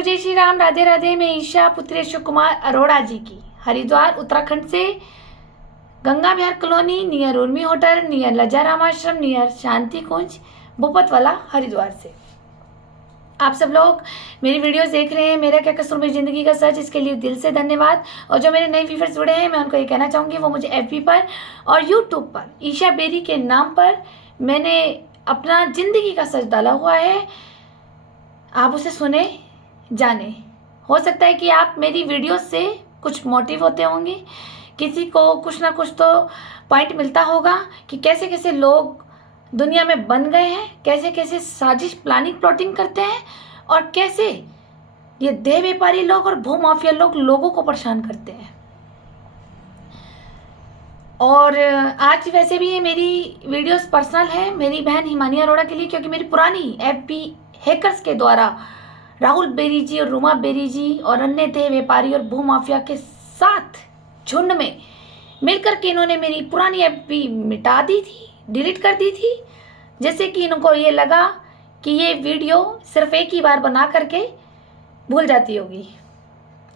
को जय श्री राम, राधे राधे। मैं ईशा पुत्री अशोक कुमार अरोड़ा जी की हरिद्वार उत्तराखंड से Ganga Vihar colony near Urmi hotel near Lajjaram आश्रम नियर शांति कुंज भूपतवाला हरिद्वार से आप सब लोग मेरी वीडियोस देख रहे हैं। मेरा क्या कसूर मेरी ज़िंदगी का सच, इसके लिए दिल से धन्यवाद। और जो मेरे नए व्यूअर्स जुड़े हैं मैं उनको ये कहना चाहूँगी वो मुझे FB पर और यूट्यूब पर ईशा बेरी के नाम पर मैंने अपना ज़िंदगी का सच डाला हुआ है। आप उसे सुने जाने। हो सकता है कि आप मेरी वीडियोस से कुछ मोटिव होते होंगे, किसी को कुछ ना कुछ तो पॉइंट मिलता होगा कि कैसे कैसे लोग दुनिया में बन गए हैं, कैसे कैसे साजिश प्लानिंग प्लॉटिंग करते हैं और कैसे ये देह व्यापारी लोग और भू माफिया लोग लोगों को परेशान करते हैं। और आज वैसे भी ये मेरी वीडियोस पर्सनल है मेरी बहन हिमानी अरोड़ा के लिए, क्योंकि मेरी पुरानी FB हैकर्स के द्वारा राहुल बेरी जी और रुमा बेरी जी और अन्य देह व्यापारी और भू माफिया के साथ झुंड में मिलकर के इन्होंने मेरी पुरानी FB मिटा दी थी, डिलीट कर दी थी। जैसे कि इनको ये लगा कि ये वीडियो सिर्फ एक ही बार बना करके भूल जाती होगी।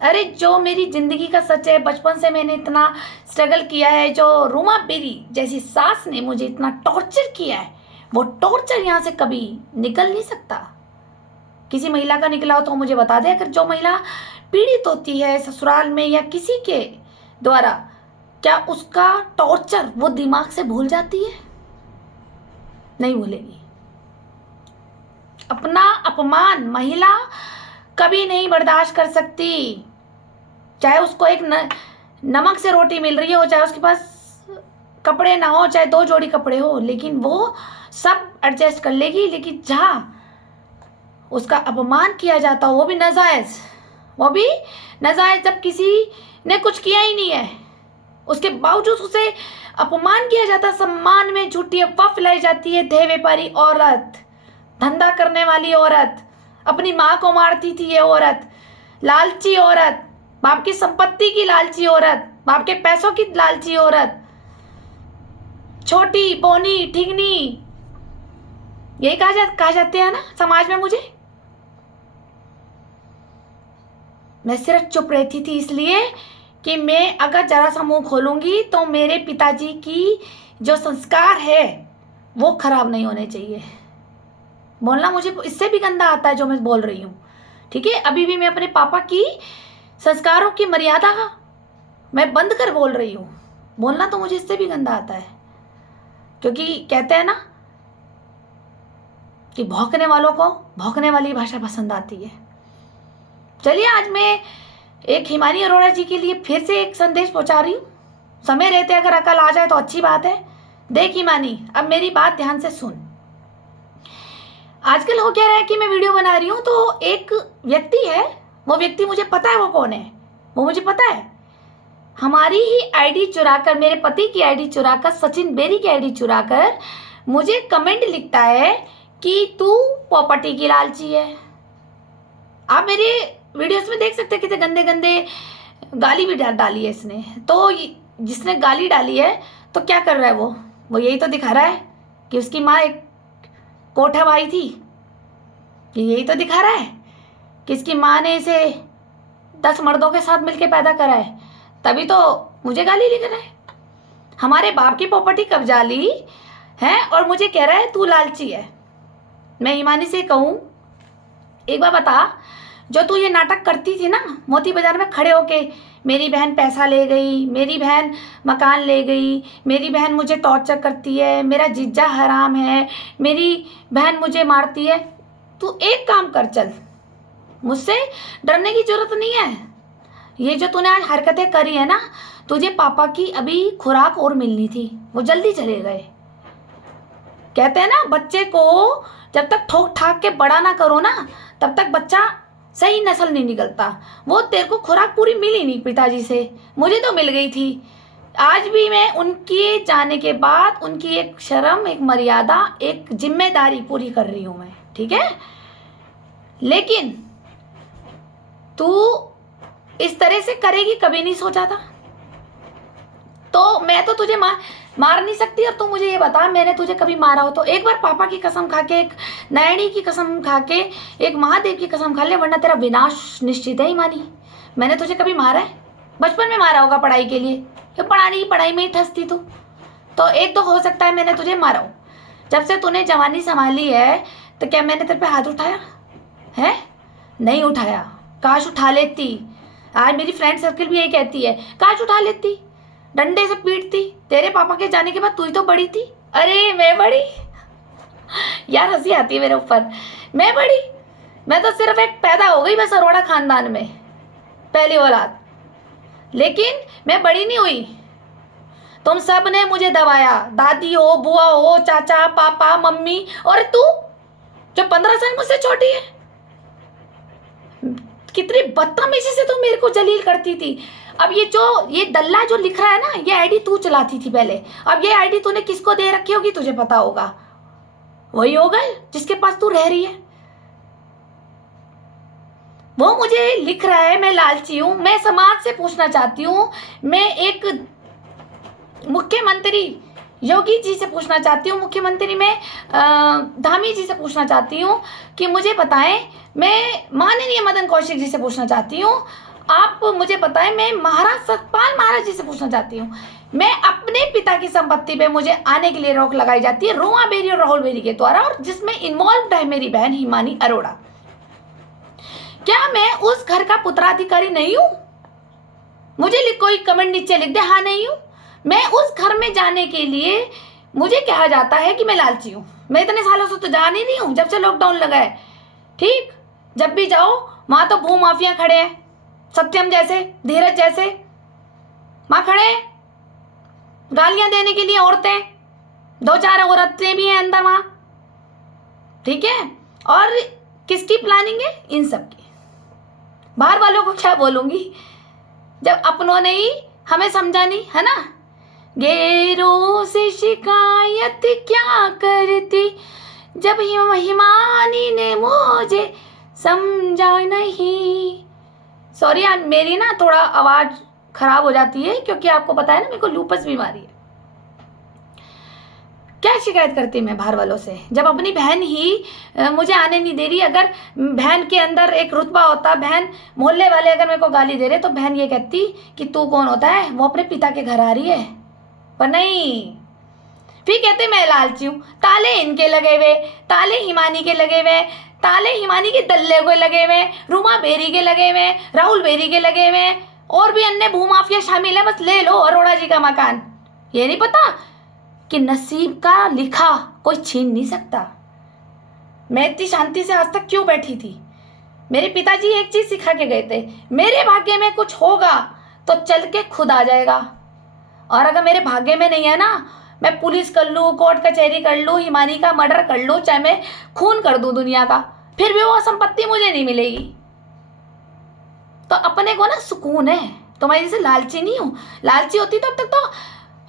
अरे जो मेरी ज़िंदगी का सच है, बचपन से मैंने इतना स्ट्रगल किया है, जो रुमा बेरी जैसी सास ने मुझे इतना टॉर्चर किया है, वो टॉर्चर यहाँ से कभी निकल नहीं सकता। किसी महिला का निकला हो तो मुझे बता दे। अगर जो महिला पीड़ित होती है ससुराल में या किसी के द्वारा, क्या उसका टॉर्चर वो दिमाग से भूल जाती है? नहीं भूलेगी। अपना अपमान महिला कभी नहीं बर्दाश्त कर सकती, चाहे उसको एक नमक से रोटी मिल रही हो, चाहे उसके पास कपड़े ना हो, चाहे 2 जोड़ी कपड़े हो, लेकिन वो सब एडजस्ट कर लेगी। लेकिन जहाँ उसका अपमान किया जाता हो, वो भी नाजायज, जब किसी ने कुछ किया ही नहीं है उसके बावजूद उसे अपमान किया जाता, सम्मान में झूठी अफवाह फैलाई जाती है। देह व्यापारी औरत, धंधा करने वाली औरत, अपनी माँ को मारती थी ये औरत, लालची औरत, बाप की संपत्ति की लालची औरत, बाप के पैसों की लालची औरत, छोटी बोनी ठिगनी, यही कहा जाते हैं ना समाज में। मुझे मैं सिर्फ चुप रहती थी इसलिए कि मैं अगर जरा सा मुंह खोलूंगी तो मेरे पिताजी की जो संस्कार है वो खराब नहीं होने चाहिए। बोलना मुझे इससे भी गंदा आता है जो मैं बोल रही हूँ, ठीक है। अभी भी मैं अपने पापा की संस्कारों की मर्यादा मैं बंद कर बोल रही हूँ। बोलना तो मुझे इससे भी गंदा आता है, क्योंकि कहते हैं ना कि भौंकने वालों को भौंकने वाली भाषा पसंद आती है। चलिए आज मैं एक हिमानी अरोड़ा जी के लिए फिर से एक संदेश पहुंचा रही हूँ। समय रहते अगर अकल आ जाए तो अच्छी बात है। देख हिमानी, अब मेरी बात ध्यान से सुन। आजकल हो क्या रहा है कि मैं वीडियो बना रही हूँ तो एक व्यक्ति है, वो व्यक्ति मुझे पता है वो कौन है, वो मुझे पता है। हमारी ही ID चुराकर, मेरे पति की ID चुराकर, सचिन बेरी की ID चुराकर मुझे कमेंट लिखता है कि तू प्रॉपर्टी की लालची है। आप मेरे वीडियोस में देख सकते हैं कितने गंदे गंदे गाली भी डाली है इसने। तो जिसने गाली डाली है तो क्या कर रहा है वो यही तो दिखा रहा है कि उसकी माँ एक कोठा भाई थी। यही तो दिखा रहा है कि इसकी माँ ने इसे 10 मर्दों के साथ मिलकर पैदा करा है, तभी तो मुझे गाली लिख रहा है। हमारे बाप की प्रॉपर्टी कब्जा ली है और मुझे कह रहा है तू लालची है। मैं हिमानी से कहूँ, एक बार बता, जो तू ये नाटक करती थी ना मोती बाजार में खड़े होके, मेरी बहन पैसा ले गई, मेरी बहन मकान ले गई, मेरी बहन मुझे टॉर्चर करती है, मेरा जीजा हराम है, मेरी बहन मुझे मारती है। तू एक काम कर, चल, मुझसे डरने की जरूरत नहीं है। ये जो तूने आज हरकतें करी है ना, तुझे पापा की अभी खुराक और मिलनी थी, वो जल्दी चले गए। कहते हैं ना बच्चे को जब तक ठोक ठाक के बड़ा ना करो ना, तब तक बच्चा सही नस्ल नहीं निकलता। वो तेरे को खुराक पूरी मिली नहीं पिताजी से, मुझे तो मिल गई थी। आज भी मैं उनके जाने के बाद उनकी एक शर्म, एक मर्यादा, एक जिम्मेदारी पूरी कर रही हूँ मैं, ठीक है। लेकिन तू इस तरह से करेगी कभी नहीं सोचा था। तो मैं तो तुझे मार नहीं सकती। और तू मुझे ये बता, मैंने तुझे कभी मारा हो तो एक बार पापा की कसम खा के, एक नयनी की कसम खा के, एक महादेव की कसम खा ले, वरना तेरा विनाश निश्चित है ईमानी। मैंने तुझे कभी मारा है? बचपन में मारा होगा पढ़ाई के लिए, या पढ़ाई में ही ठसती तू। तो एक तो हो सकता है मैंने तुझे मारा हो। जब से तूने जवानी संभाली है तो क्या मैंने तेरे पे हाथ उठाया है? नहीं उठाया। काश उठा लेती। आज मेरी फ्रेंड सर्कल भी यही कहती है, काश उठा लेती, डंडे से पीटती। तेरे पापा के जाने के बाद तू ही तो बड़ी थी। अरे मैं बड़ी? यार हंसी आती है मेरे ऊपर। मैं बड़ी? मैं तो सिर्फ एक पैदा हो गई बस अरोड़ा खानदान में, पहली औलाद। लेकिन मैं बड़ी नहीं हुई। तुम सब ने मुझे दबाया, दादी हो, बुआ हो, चाचा, पापा, मम्मी। और तू जो 15 साल मुझसे छोटी है, कितनी बदतमीजी से तू मेरे को जलील करती थी। अब ये दल्ला जो लिख रहा है ना, ये आईडी तू चलाती थी पहले। अब ये आईडी तूने किसको दे रखी होगी तुझे पता होगा। वही होगा जिसके पास तू रह रही है। वो मुझे लिख रहा है मैं लालची हूं। मैं समाज से पूछना चाहती हूँ, मैं एक मुख्यमंत्री योगी जी से पूछना चाहती हूँ, मुख्यमंत्री में धामी जी से पूछना चाहती हूँ कि मुझे बताएं। मैं माननीय मदन कौशिक जी से पूछना चाहती हूँ, आप मुझे बताएं। मैं महाराज सतपाल महाराज जी से पूछना चाहती हूँ, मैं अपने पिता की संपत्ति पे मुझे आने के लिए रोक लगाई जाती है रुमा बेरी और राहुल बेरी के द्वारा, और जिसमें इन्वॉल्व है मेरी बहन हिमानी अरोड़ा। क्या मैं उस घर का पुत्राधिकारी नहीं हूँ? मुझे कोई कमेंट नीचे लिख दे, हाँ नहीं हूँ। मैं उस घर में जाने के लिए मुझे कहा जाता है कि मैं लालची हूँ। मैं इतने सालों से तो जा ही नहीं हूँ, जब से लॉकडाउन लगा है। ठीक, जब भी जाओ वहां तो भू माफिया खड़े हैं, सत्यम जैसे, धीरज जैसे वहां खड़े हैं, गालियां देने के लिए औरतें, 2-4 औरतें भी हैं अंदर वहां। ठीक है, और किसकी प्लानिंग है? इन सब की। बाहर वालों को क्या बोलूंगी जब अपनों ने ही हमें समझा नहीं, है ना। गैरों से शिकायत क्या करती, जब हिमानी ने मुझे समझा नहीं। सॉरी यार, मेरी ना थोड़ा आवाज खराब हो जाती है, क्योंकि आपको पता है ना मेरे को लूपस बीमारी है। क्या शिकायत करती मैं बाहर वालों से, जब अपनी बहन ही मुझे आने नहीं दे रही। अगर बहन के अंदर एक रुतबा होता, बहन मोहल्ले वाले अगर मेरे को गाली दे रहे, तो बहन ये कहती कि तू कौन होता है, वो अपने पिता के घर आ रही है। पर नहीं, फिर कहते मैं लालची हूँ। ताले इनके लगे हुए, ताले हिमानी के लगे हुए, ताले हिमानी के दल्ले को लगे हुए, रुमा बेरी के लगे हुए, राहुल बेरी के लगे हुए, और भी अन्य भूमाफिया शामिल है। बस ले लो अरोड़ा जी का मकान। ये नहीं पता कि नसीब का लिखा कोई छीन नहीं सकता। मैं इतनी शांति से आज तक क्यों बैठी थी? मेरे पिताजी एक चीज सिखा के गए थे, मेरे भाग्य में कुछ होगा तो चल के खुद आ जाएगा। और अगर मेरे भाग्य में नहीं है ना, मैं पुलिस कर लूँ, कोर्ट कचहरी कर लूँ, हिमानी का मर्डर कर लूँ, चाहे मैं खून कर दूँ दुनिया का, फिर भी वो संपत्ति मुझे नहीं मिलेगी। तो अपने को ना सुकून है। तो मैं जैसे लालची नहीं हूँ। लालची होती तो अब तक तो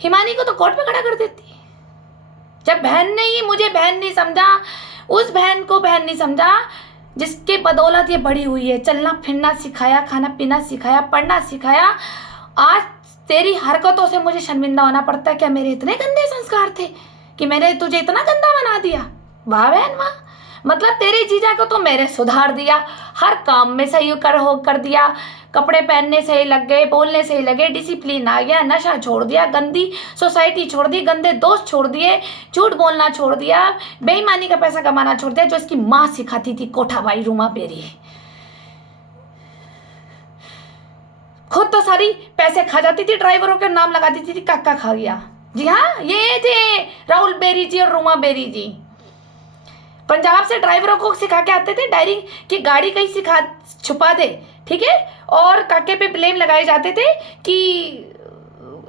हिमानी को तो कोर्ट पे खड़ा कर देती। जब बहन ने ही मुझे बहन नहीं समझा, उस बहन को बहन नहीं समझा जिसके बदौलत ये बड़ी हुई है, चलना फिरना सिखाया, खाना पीना सिखाया, पढ़ना सिखाया। आज तेरी हरकतों से मुझे शर्मिंदा होना पड़ता है। क्या मेरे इतने गंदे संस्कार थे कि मैंने तुझे इतना गंदा बना दिया? वाह बहन वाह, मतलब तेरे जीजा को तो मैंने सुधार दिया, हर काम में सही कर दिया, कपड़े पहनने सही लग गए, बोलने सही लगे, डिसिप्लिन आ गया, नशा छोड़ दिया, गंदी सोसाइटी छोड़ दी, गंदे दोस्त छोड़ दिए, झूठ बोलना छोड़ दिया, बेईमानी का पैसा कमाना छोड़ दिया, जो इसकी माँ सिखाती थी कोठाबाई रुमा बेरी। खुद तो सारी पैसे खा जाती थी, ड्राइवरों के नाम लगा देती थी, काका खा गया। जी हाँ, ये थे राहुल बेरी जी और रुमा बेरी जी। पंजाब से ड्राइवरों को सिखा के आते थे डायरी की गाड़ी कहीं सिखा छुपा दे, ठीक है। और काके पे ब्लेम लगाए जाते थे कि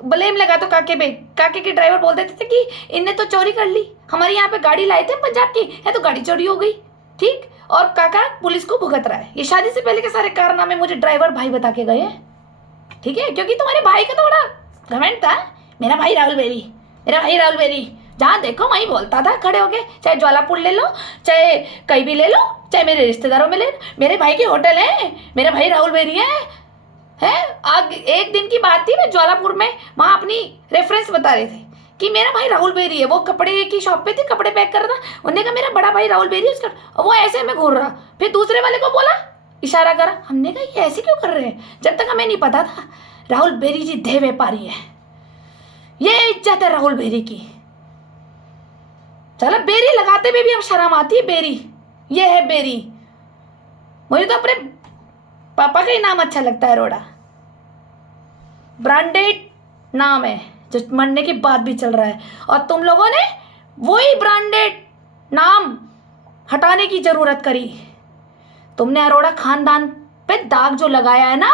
ब्लेम लगा तो काके पे, काके के ड्राइवर बोल देते थे कि इनने तो चोरी कर ली, हमारे यहाँ पे गाड़ी लाए थे पंजाब की, है तो गाड़ी चोरी हो गई, ठीक। और काका पुलिस को भुगत रहा है। ये शादी से पहले के सारे कारनामे मुझे ड्राइवर भाई बता के गए हैं, ठीक है, क्योंकि तुम्हारे भाई का तो बड़ा घमंड था। मेरा भाई राहुल बेरी, मेरा भाई राहुल बेरी, जहाँ देखो वहीं बोलता था खड़े होके, चाहे ज्वालापुर ले लो, चाहे कहीं भी ले लो, चाहे मेरे रिश्तेदारों में ले, मेरे भाई के होटल है, मेरा भाई राहुल बेरी है। है। आग एक दिन की बात थी, मैं ज्वालापुर में वहाँ अपनी रेफरेंस बता रहे थे कि मेरा भाई राहुल बेरी है, वो कपड़े की शॉप पे थी, कपड़े पैक कर रहा था, उन्होंने कहा मेरा बड़ा भाई राहुल बेरी है, उसका वो ऐसे में घूर रहा। फिर दूसरे वाले को बोला, इशारा करा, हमने कहा ये ऐसे क्यों कर रहे हैं, जब तक हमें नहीं पता था राहुल बेरी जी देह व्यापारी है, ये इज्जत है राहुल बेरी की। चलो बेरी लगाते हुए भी अब शर्म आती है, बेरी ये है बेरी। मुझे तो अपने पापा का ही नाम अच्छा लगता है, अरोड़ा ब्रांडेड नाम है जो मरने के बाद भी चल रहा है, और तुम लोगों ने वही ब्रांडेड नाम हटाने की जरूरत करी। तुमने अरोड़ा खानदान पे दाग जो लगाया है ना,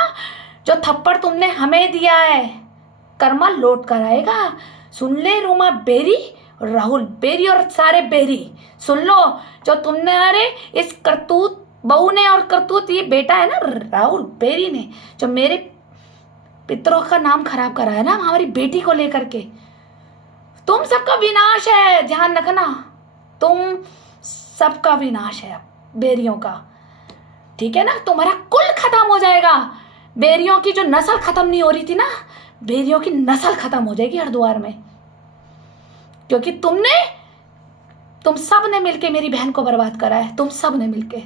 जो थप्पड़ तुमने हमें दिया है, कर्मा लौट कर आएगा। सुन ले रूमा बेरी, राहुल बेरी और सारे बेरी सुन लो, जो तुमने अरे इस करतूत बहू ने और करतूत ये बेटा है ना राहुल बेरी ने, जो मेरे पितरों का नाम खराब करा है ना हमारी बेटी को लेकर के, तुम सबका विनाश है, ध्यान रखना, तुम सबका विनाश है बेरियों का, ठीक है ना। तुम्हारा कुल खत्म हो जाएगा, बेरियों की जो नस्ल खत्म नहीं हो रही थी ना, बेरियों की नस्ल खत्म हो जाएगी हरिद्वार में, क्योंकि तुम सब ने मिलके मेरी बहन को बर्बाद करा है, तुम सब ने मिलके।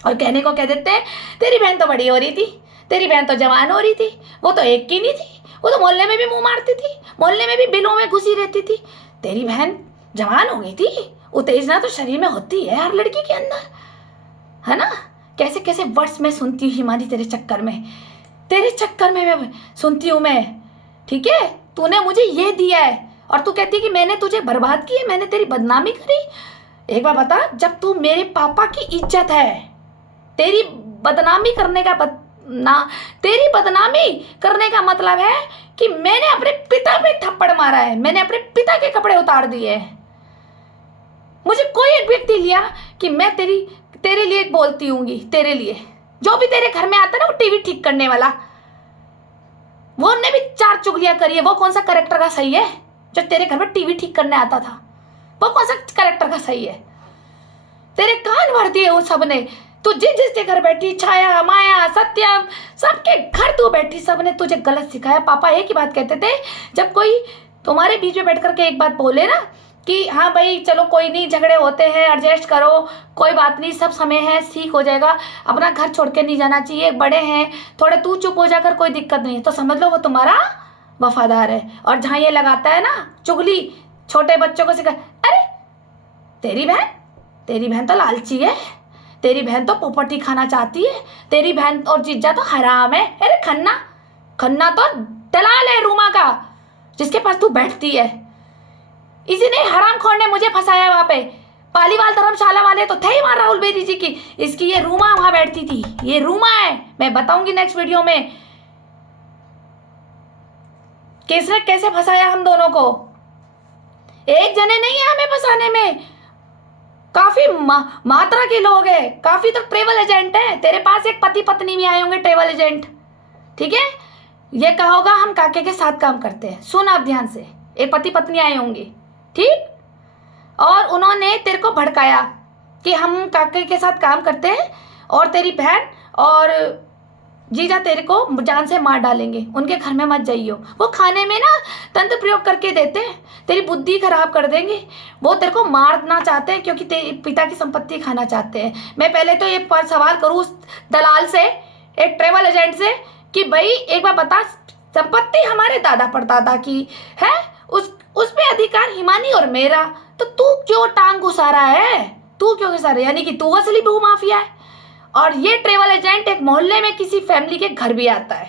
और कहने को कह देते हैं तेरी बहन तो बड़ी हो रही थी, तेरी बहन तो जवान हो रही थी, वो तो एक की नहीं थी, वो तो मोहल्ले में भी मुंह मारती थी, मोहल्ले में भी बिलों में घुसी रहती थी। तेरी बहन जवान हो गई थी, उत्तेजना तो शरीर में होती है हर लड़की के अंदर, है ना। कैसे कैसे वर्ड्स में सुनती हूँ हिमानी तेरे चक्कर में, तेरे चक्कर में मैं सुनती हूँ मैं, ठीक है। तूने मुझे ये दिया है और तू कहती है कि मैंने तुझे बर्बाद की है, मैंने तेरी बदनामी करी। एक बार बता, जब तू मेरे पापा की इज्जत है, तेरी बदनामी करने का तेरी बदनामी करने का मतलब है कि मैंने अपने पिता पे थप्पड़ मारा है, मैंने अपने पिता के कपड़े उतार दिए हैं। मुझे कोई एक व्यक्ति लिया कि मैं तेरे लिए बोलती हूँगी, तेरे लिए जो भी तेरे घर में आता ना वो टीवी ठीक करने वाला, वो ने भी 4 चुगलियां करी है, वो कौन सा कैरेक्टर का सही है जो तेरे घर में टीवी ठीक करने आता था, वो कौन सा कैरेक्टर का सही है। तेरे कान भर दिए उन सब ने, तू जिसके घर बैठी, छाया माया सत्यम सबके घर तू बैठी, सब ने तुझे गलत सिखाया। पापा एक ही बात कहते थे, जब कोई तुम्हारे बीच में बैठ करके एक बात बोले ना कि हाँ भाई चलो कोई नहीं, झगड़े होते हैं एडजस्ट करो, कोई बात नहीं, सब समय है, ठीक हो जाएगा, अपना घर छोड़ के नहीं जाना चाहिए, बड़े हैं थोड़े, तू चुप हो जाकर कोई दिक्कत नहीं है, तो समझ लो वो तुम्हारा वफादार है। और जहाँ ये लगाता है ना चुगली, छोटे बच्चों को सिखा, अरे तेरी बहन तो लालची है, तेरी बहन तो पोपटी खाना चाहती है, तेरी बहन और जीजा तो हराम है। अरे खन्ना तो दलाल है रूमा का, जिसके पास तू बैठती है, इसी ने हराम खोर ने मुझे फंसाया वहां पे। पालीवाल धर्मशाला वाले तो थे ही वहां राहुल बेरी जी की, इसकी ये रूमा वहां बैठती थी, ये रूमा है, मैं बताऊंगी नेक्स्ट वीडियो में कि इसने कैसे फंसाया हम दोनों को। एक जने नहीं है हमें फंसाने में, काफी मात्रा के लोग हैं, काफी तो ट्रेवल एजेंट है, तेरे पास एक पति पत्नी भी आए होंगे ट्रेवल एजेंट, ठीक है। ये कहा होगा हम काके के साथ काम करते हैं, सुन आप ध्यान से, एक पति पत्नी आए होंगे, ठीक, और उन्होंने तेरे को भड़काया कि हम काके के साथ काम करते हैं और तेरी बहन और जीजा तेरे को जान से मार डालेंगे, उनके घर में मत जाइयो। वो खाने में ना तंत्र प्रयोग करके देते हैं, तेरी बुद्धि खराब कर देंगे, वो तेरे को मारना चाहते हैं क्योंकि तेरे पिता की संपत्ति खाना चाहते हैं। मैं पहले तो ये सवाल करूँ उस दलाल से, एक ट्रेवल एजेंट से, कि भाई एक बार बता, संपत्ति हमारे दादा परदादा की है, उस पे अधिकार हिमानी और मेरा, तो तू क्यों टांग घुसा रहा है, तू क्यों घुसा रहा है, यानी कि तू असली भू माफिया है। और ये ट्रेवल एजेंट एक मोहल्ले में किसी फैमिली के घर भी आता है,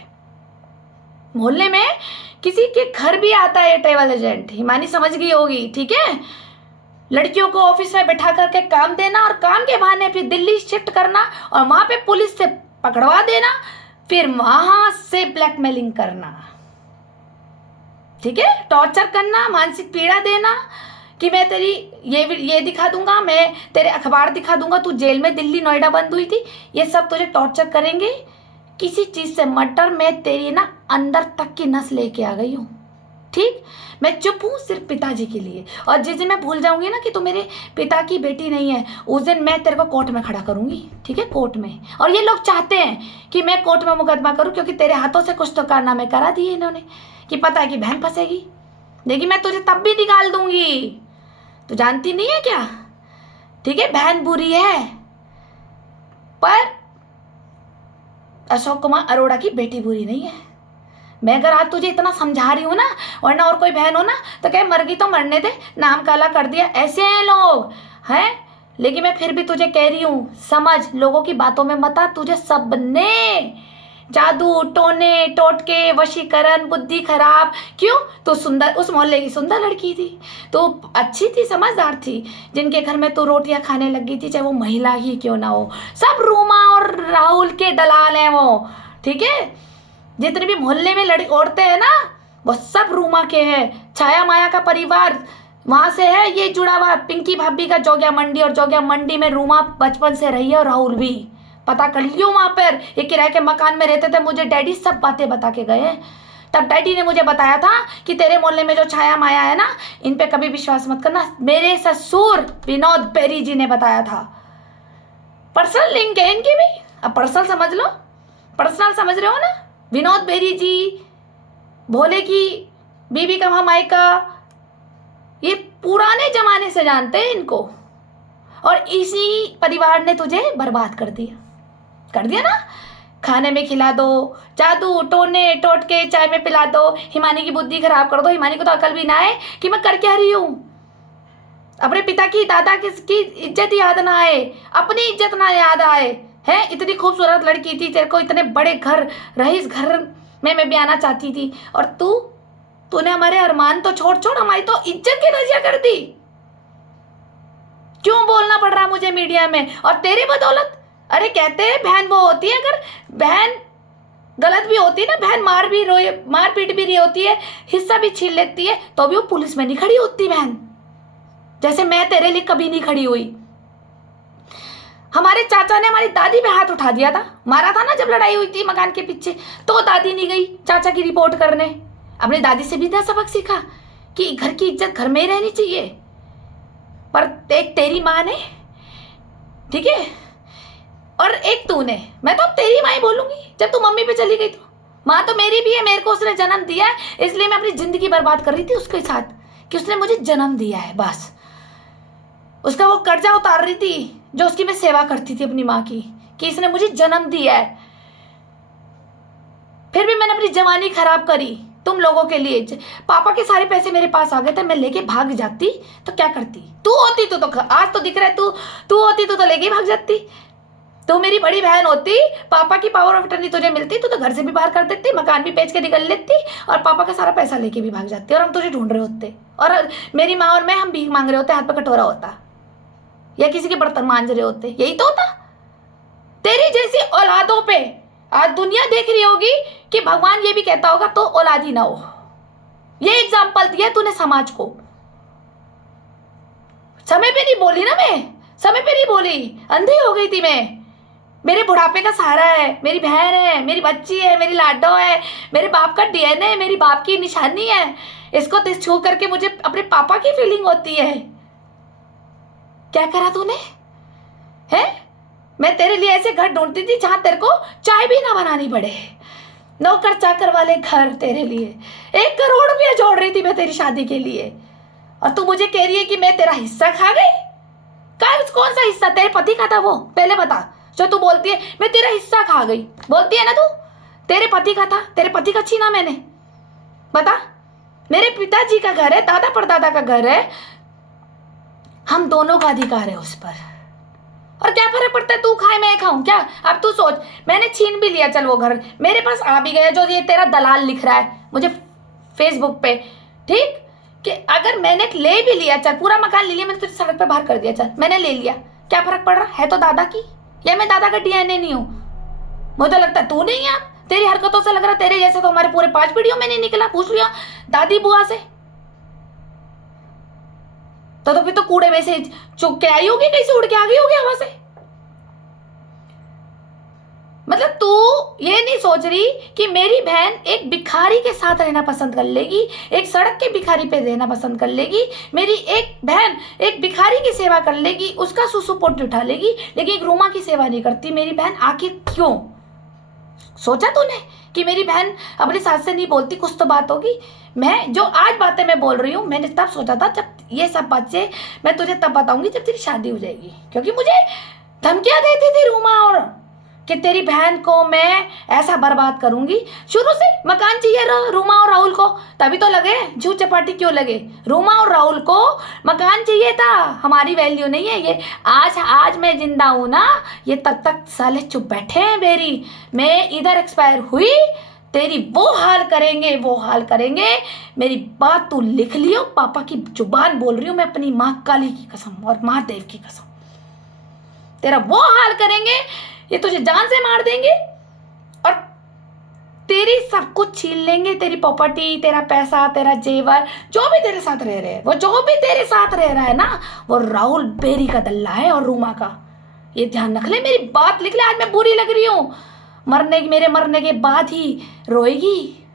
मोहल्ले में किसी के घर भी आता है ये ट्रेवल एजेंट, हिमानी समझ गई होगी, ठीक है। लड़कियों को ऑफिस में बैठा करके काम देना और काम के बहाने फिर दिल्ली शिफ्ट करना और वहां पे पुलिस से पकड़वा देना, फिर वहां से ब्लैकमेलिंग करना, ठीक है, टॉर्चर करना, मानसिक पीड़ा देना कि मैं तेरी ये दिखा दूंगा, मैं तेरे अखबार दिखा दूंगा, तू जेल में दिल्ली नोएडा बंद हुई थी, ये सब तुझे टॉर्चर करेंगे। किसी चीज़ से मर्डर में तेरी ना अंदर तक की नस लेके आ गई हूँ, ठीक, मैं चुप हूँ सिर्फ पिताजी के लिए। और जिस दिन मैं भूल जाऊंगी ना कि तू मेरे पिता की बेटी नहीं है, उस दिन मैं तेरे को कोर्ट में खड़ा करूंगी, ठीक है, कोर्ट में। और ये लोग चाहते हैं कि मैं कोर्ट में मुकदमा करूं, क्योंकि तेरे हाथों से कुछ तो कारनामे करा दिए इन्होंने, कि पता है कि बहन फंसेगी, लेकिन मैं तुझे तब भी निकाल दूंगी। तू जानती नहीं है क्या, ठीक है, बहन बुरी है पर अशोक कुमार अरोड़ा की बेटी बुरी नहीं है। मैं अगर आज तुझे इतना समझा रही हूँ ना, वरना और कोई बहन हो ना तो कहे मर गई तो मरने दे, नाम काला कर दिया, ऐसे हैं लोग हैं। लेकिन मैं फिर भी तुझे कह रही हूँ, समझ, लोगों की बातों में मत आ। तुझे सबने जादू, टोने, टोटके, वशीकरण, बुद्धि खराब, क्यों? तो सुंदर, उस मोहल्ले की सुंदर लड़की थी, तो अच्छी थी, समझदार थी, जिनके घर में तो रोटियां खाने लगी थी, चाहे वो महिला ही क्यों ना हो। सब रूमा और राहुल के दलाल हैं वो, ठीक है। जितने भी मोहल्ले में लड़ी औरतें हैं ना, वो सब रूमा के हैं। छाया माया का परिवार वहां से है ये जुड़ा हुआ, पिंकी भाभी का जोगिया मंडी, और जोगिया मंडी में रूमा बचपन से रही है, और राहुल भी। पता कर लियो, वहां पर ये किराए के मकान में रहते थे, मुझे डैडी सब बातें बता के गए। तब डैडी ने मुझे बताया था कि तेरे मोहल्ले में जो छाया माया है ना, इन पे कभी विश्वास मत करना। मेरे ससुर विनोद बेरी जी ने बताया था। पर्सनल लिंक है इनकी भी, अब पर्सनल समझ लो, पर्सनल समझ रहे हो ना। विनोद बेरी जी, भोले की बीबी का मायका, ये पुराने जमाने से जानते हैं इनको, और इसी परिवार ने तुझे बर्बाद कर दिया ना। खाने में खिला दो, जादू टोने टोटके चाय में पिला दो, हिमानी की बुद्धि खराब कर दो। हिमानी को तो अकल भी ना है कि मैं कर क्या रही हूं। अपने पिता की, दादा की इज्जत याद ना आए, अपनी इज्जत ना याद आए, है। इतनी खूबसूरत लड़की थी, तेरे को इतने बड़े घर, रईस घर में मैं भी आना चाहती थी, और तूने हमारे अरमान तो छोड़ हमारी तो इज्जत की धज्जियां कर दी। क्यों बोलना पड़ रहा मुझे मीडिया में? और तेरी बदौलत, अरे कहते हैं बहन वो होती है, अगर बहन गलत भी होती है ना, बहन मार पीट भी रही होती है, हिस्सा भी छीन लेती है, तो भी वो पुलिस में नहीं खड़ी होती बहन, जैसे मैं तेरे लिए कभी नहीं खड़ी हुई। हमारे चाचा ने हमारी दादी पे हाथ उठा दिया था, मारा था ना जब लड़ाई हुई थी मकान के पीछे, तो दादी नहीं गई चाचा की रिपोर्ट करने। अपनी दादी से भी ना सबक सीखा कि घर की इज्जत घर में ही रहनी चाहिए। पर एक तेरी माँ ने, ठीक है, और एक तूने, मैं तो अब तेरी माँ ही बोलूंगी, जब तू मम्मी पे चली गई तो। माँ तो मेरी भी है, मेरे को उसने जन्म दिया है, इसलिए मैं अपनी जिंदगी बर्बाद कर रही थी उसके साथ, कि उसने मुझे जन्म दिया है, बस। उसका वो कर्जा उतार रही थी जो उसकी मैं सेवा करती थी अपनी माँ की, कि इसने मुझे जन्म दिया है। फिर भी मैंने अपनी जवानी खराब करी तुम लोगों के लिए। पापा के सारे पैसे मेरे पास आ गए थे, मैं लेके भाग जाती तो क्या करती? तू होती तो आज तो दिख रहा है, तू होती तो लेके भाग जाती। तू मेरी बड़ी बहन होती, पापा की पावर ऑफ अटर्नी तुझे मिलती, तो घर से भी बाहर कर देती, मकान भी बेच के निकल लेती, और पापा का सारा पैसा लेके भी भाग जाती, और हम तुझे ढूंढ रहे होते, और मेरी माँ और मैं, हम भीख मांग रहे होते, हाथ पे कटोरा होता, या किसी के बर्तन मांज रहे होते। यही तो होता। तेरी जैसी औलादों पे आज दुनिया देख रही होगी कि भगवान ये भी कहता होगा तो औलाद ही ना हो। ये एग्जाम्पल दिया तूने समाज को। समय पे नहीं बोली ना, मैं समय पे नहीं बोली, अंधी हो गई थी मैं। मेरे बुढ़ापे का सहारा है, मेरी बहन है, मेरी बच्ची है, मेरी लाडो है, मेरे बाप का डीएनए, मेरी बाप की निशानी है। इसको दिस छू करके मुझे अपने पापा की फीलिंग होती है। क्या करा तूने, है? मैं तेरे लिए ऐसे घर ढूंढती थी जहां तेरे को चाय भी ना बनानी पड़े, नौकर चाकर वाले घर तेरे लिए। 1 करोड़ रुपया जोड़ रही थी मैं तेरी शादी के लिए, और तू मुझे कह रही है कि मैं तेरा हिस्सा खा गई। कौन सा हिस्सा? तेरे पति का था वो, पहले बता। जो तू बोलती है मैं तेरा हिस्सा खा गई, बोलती है ना तू, तेरे पति का था, तेरे पति का छीना मैंने? बता। मेरे पिताजी का घर है, दादा परदादा का घर है, हम दोनों का अधिकार है उस पर। और क्या फर्क पड़ता है तू खाए मैं खाऊं? क्या अब तू सोच, मैंने छीन भी लिया, चल वो घर मेरे पास आ भी गया, जो ये तेरा दलाल लिख रहा है मुझे फेसबुक पे, ठीक, कि अगर मैंने ले भी लिया, चल पूरा मकान ले लिया, मैंने तुझे सड़क पे बाहर कर दिया, चल मैंने ले लिया, क्या फर्क पड़ रहा है? तो दादा की, या मैं दादा का डीएनए नहीं हूं? मुझे तो लगता है तू नहीं है, तेरी हरकतों से लग रहा तेरे जैसे तो हमारे पूरे 5 पीढ़ियों में नहीं निकला। पूछ लिया दादी बुआ से, तो फिर तो कूड़े में से चुग के आई होगी, कहीं से उड़ के आ गई होगी हवा से। मतलब तू ये नहीं सोच रही कि मेरी बहन एक भिखारी के साथ रहना पसंद कर लेगी, एक सड़क के भिखारी पे रहना पसंद कर लेगी, मेरी एक बहन एक भिखारी की सेवा कर लेगी, उसका सुसु पोटी उठा लेगी, लेकिन एक रूमा की सेवा नहीं करती मेरी बहन। आखिर क्यों? सोचा तूने कि मेरी बहन अपनी सास से नहीं बोलती, कुछ तो बात होगी। मैं जो आज बातें मैं बोल रही हूँ, मैंने तब सोचा था, जब ये सब बातें मैं तुझे तब बताऊंगी जब तेरी शादी हो जाएगी, क्योंकि मुझे धमकियां देती थी रूमा और कि तेरी बहन को मैं ऐसा बर्बाद करूंगी। शुरू से मकान चाहिए रूमा और राहुल को, तभी तो लगे झूठ चपाटी क्यों लगे। रूमा और राहुल को मकान चाहिए था, हमारी वैल्यू नहीं है ये। आज मैं जिंदा हूं ना, ये तब तक साले चुप बैठे हैं बेरी। मैं इधर एक्सपायर हुई, तेरी वो हाल करेंगे, वो हाल करेंगे। मेरी बात तू लिख लियो, पापा की जुबान बोल रही हूँ मैं, अपनी माँ काली की कसम और महादेव की कसम, तेरा वो हाल करेंगे, ये तुझे जान से मार देंगे और तेरी सब कुछ छीन लेंगे, तेरी प्रॉपर्टी, तेरा पैसा, तेरा जेवर, जो भी तेरे साथ रह रहे हैं, वो जो भी तेरे साथ रह रहा है ना, वो राहुल बेरी का दल्ला है और रूमा का। ये ध्यान रख ले, मेरी बात लिख ले। आज मैं बुरी लग रही हूँ, मेरे मरने के बाद ही रोएगी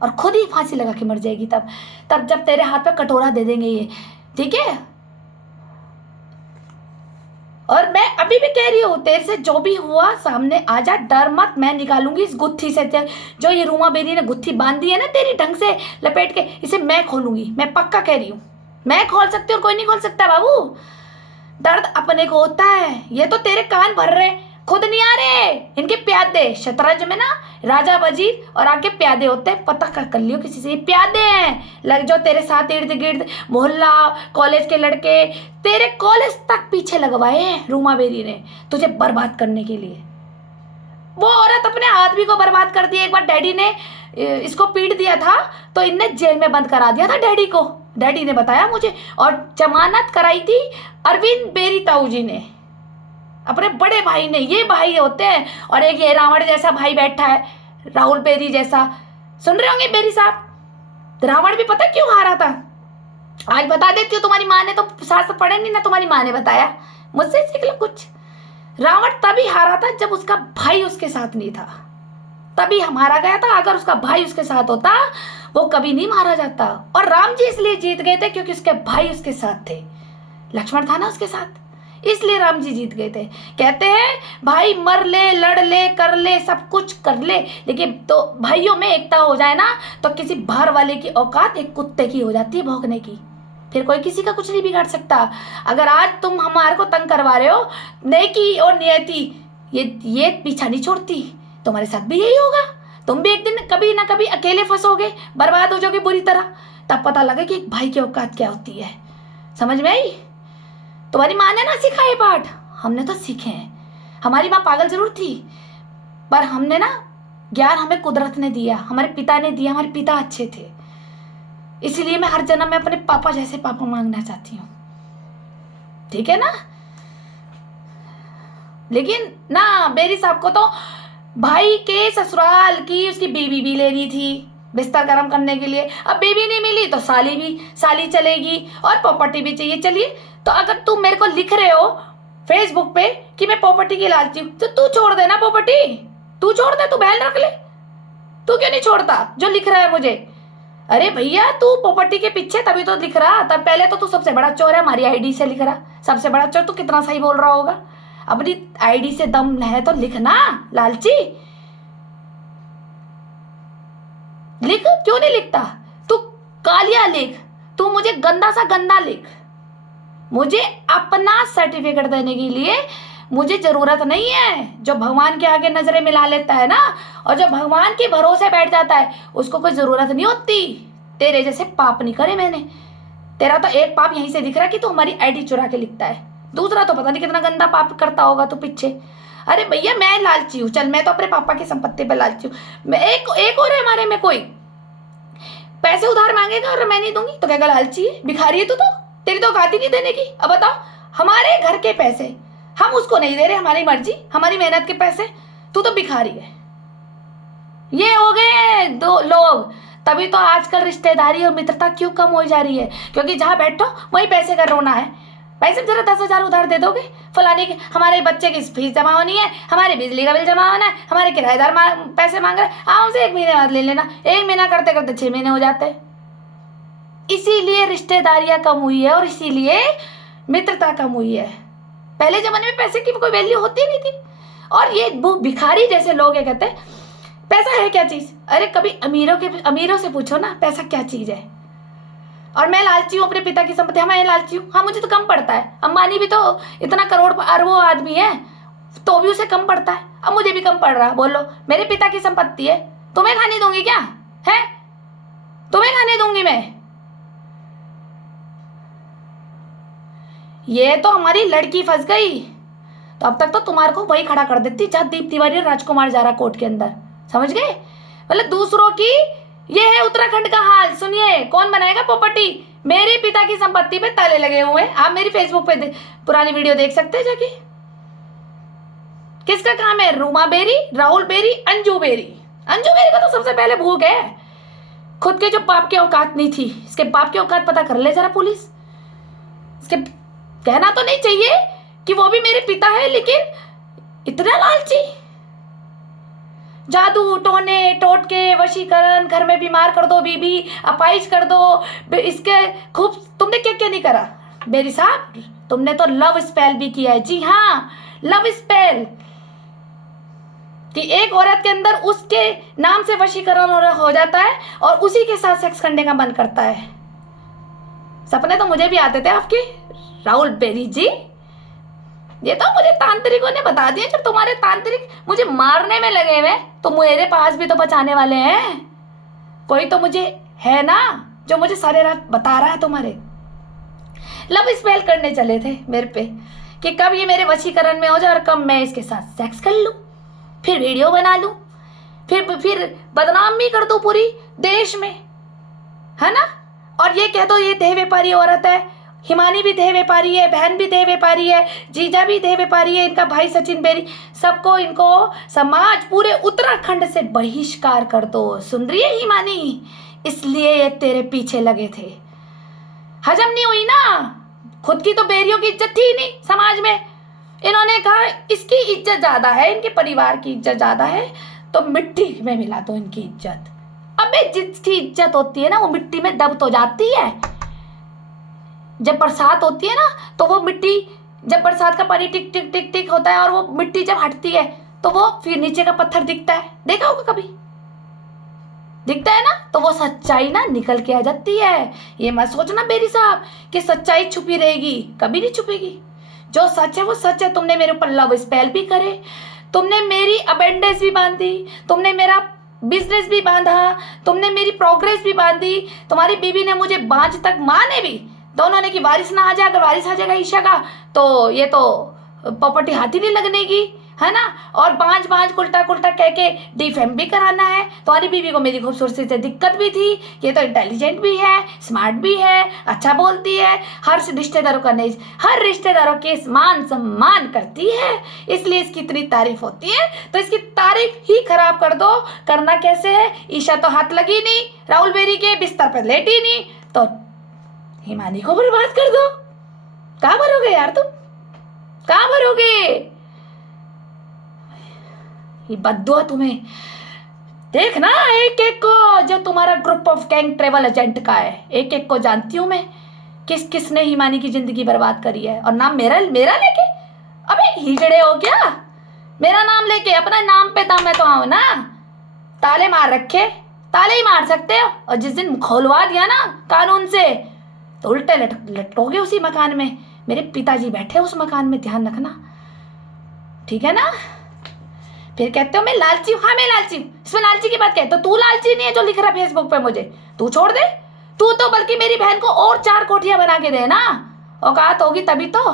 और खुद ही फांसी लगा के मर जाएगी। तब जब तेरे हाथ पे कटोरा दे देंगे ये, ठीक है। और मैं अभी भी कह रही हूँ, तेरे से जो भी हुआ सामने आ जा, डर मत। मैं निकालूंगी इस गुत्थी से, जो ये रूमा बेरी ने गुत्थी बांध दी है ना तेरी ढंग से लपेट के, इसे मैं खोलूंगी। मैं पक्का कह रही हूँ, मैं खोल सकती हूँ और कोई नहीं खोल सकता बाबू। दर्द अपने को होता है। ये तो तेरे कान भर रहे, खुद नहीं आ रहे। इनके प्यादे, शतरंज में ना राजा वजीर और आगे प्यादे होते हैं, पता कर लियो किसी से, ये प्यादे हैं जो तेरे साथ इर्द गिर्द मोहल्ला कॉलेज के लड़के तेरे कॉलेज तक पीछे लगवाए हैं रूमा बेरी ने तुझे बर्बाद करने के लिए। वो औरत अपने आदमी को बर्बाद कर दी। एक बार डैडी ने इसको पीट दिया था तो इनने जेल में बंद करा दिया था डैडी को, डैडी ने बताया मुझे, और जमानत कराई थी अरविंद बेरी ताऊ जी ने, अपने बड़े भाई ने। ये भाई होते हैं, और एक ये रावण जैसा भाई बैठा है, राहुल बेरी जैसा। सुन रहे होंगे बेरी साहब, रावण भी पता क्यों हारा था? आज बता देती हूँ, तुम्हारी माँ ने तो शास्त्र पढ़े नहीं ना, तुम्हारी माँ ने बताया, मुझसे सीख लो कुछ। रावण तभी हारा था जब उसका भाई उसके साथ नहीं था, तभी हम हारा गया था। अगर उसका भाई उसके साथ होता वो कभी नहीं मारा जाता। और राम जी इसलिए जीत गए थे क्योंकि उसके भाई उसके साथ थे, लक्ष्मण था ना उसके साथ, इसलिए राम जी जीत गए थे। कहते हैं भाई मर ले, लड़ ले, कर ले, सब कुछ कर ले, लेकिन तो भाइयों में एकता हो जाए ना, तो किसी बाहर वाले की औकात एक कुत्ते की हो जाती है भौंकने की, फिर कोई किसी का कुछ नहीं बिगाड़ सकता। अगर आज तुम हमारे को तंग करवा रहे हो, नेकी और नियति ये पीछा नहीं छोड़ती, तुम्हारे साथ भी यही होगा। तुम भी एक दिन कभी ना कभी अकेले फंसोगे, बर्बाद हो जाओगे बुरी तरह, तब पता लगे कि एक भाई की औकात क्या होती है। समझ में आई? तुम्हारी माँ ने ना सिखाए पाठ, हमने तो सीखे हैं। हमारी माँ पागल जरूर थी, पर हमने ना ज्ञान हमें कुदरत ने दिया, हमारे पिता ने दिया। हमारे पिता अच्छे थे, इसलिए मैं हर जन्म में अपने पापा जैसे पापा मांगना चाहती हूँ, ठीक है ना। लेकिन ना बेरी साहब को तो भाई के ससुराल की उसकी बीवी भी ले रही थी बिस्तर गर्म करने के लिए। अब बीवी नहीं मिली तो साली चलेगी, और प्रॉपर्टी भी चाहिए। चलिए, तो अगर तुम मेरे को लिख रहे हो फेसबुक पे कि मैं प्रॉपर्टी की लालची हूँ, तो तू छोड़ देना प्रॉपर्टी, तू छोड़ दे, तू बहन रख ले। तू क्यों नहीं छोड़ता जो लिख रहा है मुझे? अरे भैया, तू प्रॉपर्टी के पीछे तभी तो लिख रहा, तब पहले तो तू सबसे बड़ा चोर है, हमारी आईडी से लिख रहा सबसे बड़ा चोर। तू कितना सही बोल रहा होगा, अपनी आईडी से दम है तो लिखना लालची। लिख, क्यों नहीं लिखता? तू कालिया लिख, तू मुझे गंदा सा गंदा लिख। मुझे अपना सर्टिफिकेट देने के लिए मुझे जरूरत नहीं है। जो भगवान के आगे नजरें मिला लेता है ना, और जो भगवान के भरोसे बैठ जाता है, उसको कोई जरूरत नहीं होती। तेरे जैसे पाप नहीं करे मैंने। तेरा तो एक पाप यहीं से दिख रहा है कि तू हमारी आईडी चुरा के लिखता है, दूसरा तो पता नहीं कितना गंदा पाप करता होगा तू पीछे। अरे भैया, मैं लालची हूँ, चल मैं तो अपने पापा की संपत्ति पे लालची हूँ। मैं एक और है हमारे में, कोई पैसे उधार मांगेगा और मैं नहीं दूंगी तो क्या लालची है? भिखारी है तू तो, तेरी तो औकात ही नहीं देने की। अब बताओ, हमारे घर के पैसे हम उसको नहीं दे रहे, हमारी मर्जी, हमारी मेहनत के पैसे, तू तो भिखारी है। ये हो गए दो लोग। तभी तो आजकल रिश्तेदारी और मित्रता क्यों कम हो जा रही है, क्योंकि जहां बैठो वहीं पैसे का रोना है। भाई साहब जरा 10,000 उधार दे दोगे, फलाने के हमारे बच्चे की फीस जमा होनी है, हमारे बिजली का बिल जमा होना है, हमारे किराएदार पैसे मांग रहे हैं, आप हमसे 1 महीने बाद ले लेना। 1 महीना करते करते 6 महीने हो जाते हैं। इसीलिए रिश्तेदारियां कम हुई है और इसीलिए मित्रता कम हुई है। पहले जमाने में पैसे की कोई वैल्यू होती नहीं थी। और ये भिखारी जैसे लोग ये कहते हैं पैसा है क्या चीज। अरे कभी अमीरों से पूछो ना पैसा क्या चीज है। और मैं लालची हूँ अपने पिता की संपत्ति, मैं लालची हूँ, हाँ मुझे तो कम पड़ता है। अंबानी भी तो इतना करोड़ अरबों आदमी है तो भी उसे कम पड़ता है, अब मुझे भी कम पड़ रहा। बोलो मेरे पिता की संपत्ति है, तुम्हें खाने दूंगी क्या है, तुम्हें खाने दूंगी मैं। ये तो हमारी लड़की फंस गई, तो अब तक तो तुम्हारे को वही खड़ा कर देती जहाँ दीप तिवारी और राजकुमार जारा कोर्ट के अंदर, समझ गए। मतलब दूसरों की ये है उत्तराखंड का हाल। सुनिए कौन बनाएगा प्रॉपर्टी, मेरे पिता की संपत्ति पे ताले लगे हुए हैं। आप मेरी फेसबुक पे पुरानी वीडियो देख सकते हैं जाके। किसका काम है, रूमा बेरी, राहुल बेरी, अंजू बेरी। अंजू बेरी का तो सबसे पहले भूख है, खुद के जो बाप की औकात नहीं थी, इसके बाप की औकात पता कर ले जरा पुलिस। इसके कहना तो नहीं चाहिए कि वो भी मेरे पिता है, लेकिन इतना लालची। जादू टोने टोटके वशीकरण, घर में बीमार कर दो बीबी, अपाइज कर दो, इसके खूब तुमने क्या क्या नहीं करा बेरी साहब। तुमने तो लव स्पेल भी किया है। जी हाँ, लव स्पेल, कि एक औरत के अंदर उसके नाम से वशीकरण हो जाता है और उसी के साथ सेक्स करने का मन करता है। सपने तो मुझे भी आते थे आपके राहुल बेरी जी। ये तो मुझे तांत्रिकों ने बता दिया। जब तुम्हारे तांत्रिक मुझे मारने में लगे हुए तो मेरे पास भी तो बचाने वाले हैं, कोई तो मुझे है ना जो मुझे सारे रात बता रहा है। तुम्हारे लव स्पेल करने चले थे मेरे पे कि कब ये मेरे वशीकरण में हो जाए और कब मैं इसके साथ सेक्स कर लूं, फिर वीडियो बना लूं, फिर बदनाम भी कर दूं पूरी देश में, है ना। और ये कह दो ये देह व्यापारी औरत है, हिमानी भी देह व्यापारी है, बहन भी देह व्यापारी है, जीजा भी देह व्यापारी है, इनका भाई सचिन बेरी, सबको इनको समाज पूरे उत्तराखंड से बहिष्कार कर दो। सुन रही है हिमानी, इसलिए ये तेरे पीछे लगे थे। हजम नहीं हुई ना, खुद की तो बेरियों की इज्जत थी नहीं समाज में। इन्होंने कहा इसकी इज्जत ज्यादा है, इनके परिवार की इज्जत ज्यादा है, तो मिट्टी में मिला दो इनकी इज्जत। अबे जिसकी इज्जत होती है ना वो मिट्टी में दब तो जाती है। जब बरसात होती है ना तो वो मिट्टी, जब बरसात का पानी टिक टिक टिक टिक होता है और वो मिट्टी जब हटती है तो वो फिर नीचे का पत्थर दिखता है, देखा होगा कभी, दिखता है ना, तो वो सच्चाई ना निकल के आ जाती है। ये मत सोचना बेरी साहब कि सच्चाई छुपी रहेगी, कभी नहीं छुपेगी। जो सच है वो सच है। तुमने मेरे ऊपर लव स्पेल भी करे, तुमने मेरी अपेंडिक्स भी बांधी, तुमने मेरा बिजनेस भी बांधा, तुमने मेरी प्रोग्रेस भी बांधी, तुम्हारी बीवी ने मुझे बांझ तक, माँ ने भी, दोनों ने कि वारिस ना आ जाए, अगर वारिस आ जाएगा ईशा का तो ये तो प्रॉपर्टी हाथ ही नहीं लगने की, है ना। और बांझ उल्टा कह के डिफेम भी कराना है। तुम्हारी बीवी को मेरी खूबसूरती से दिक्कत भी थी, ये तो इंटेलिजेंट भी है, स्मार्ट भी है, अच्छा बोलती है, हर रिश्तेदारों का नहीं, हर रिश्तेदारों के मान सम्मान करती है, इसलिए इसकी इतनी तारीफ होती है। तो इसकी तारीफ ही खराब कर दो। करना कैसे है, ईशा तो हाथ लगी नहीं, राहुल बेरी के बिस्तर पर लेटी नहीं, तो हिमानी को बर्बाद कर दो। कहाँ भरोगे यार तुम, कहाँ भरोगे। ये बद्दुआ तुम्हें देखना, एक एक को, जो तुम्हारा group of gang travel agent का है, एक एक को जानती हूं मैं, किस किस ने हिमानी की जिंदगी बर्बाद करी है। और नाम मेरा लेके, अबे हिजड़े हो क्या, मेरा नाम लेके, अपना नाम पे दम है तो आओ ना। ताले मार रखे, ताले ही मार सकते हो, और जिस दिन खोलवा दिया ना कानून से तो उल्टे लटकोगे उसी मकान में। मेरे पिताजी बैठे उस मकान में, ध्यान रखना, ठीक है ना। फिर कहते हो मैं लालची हूँ, हाँ मैं लालची हूँ, इसमें लालची की बात क्या है। तो तू लालची नहीं है जो लिख रहा फेसबुक पे मुझे, तू छोड़ दे। तू तो बल्कि मेरी बहन को और 4 कोठियां बना के दे ना, औकात होगी तभी तो।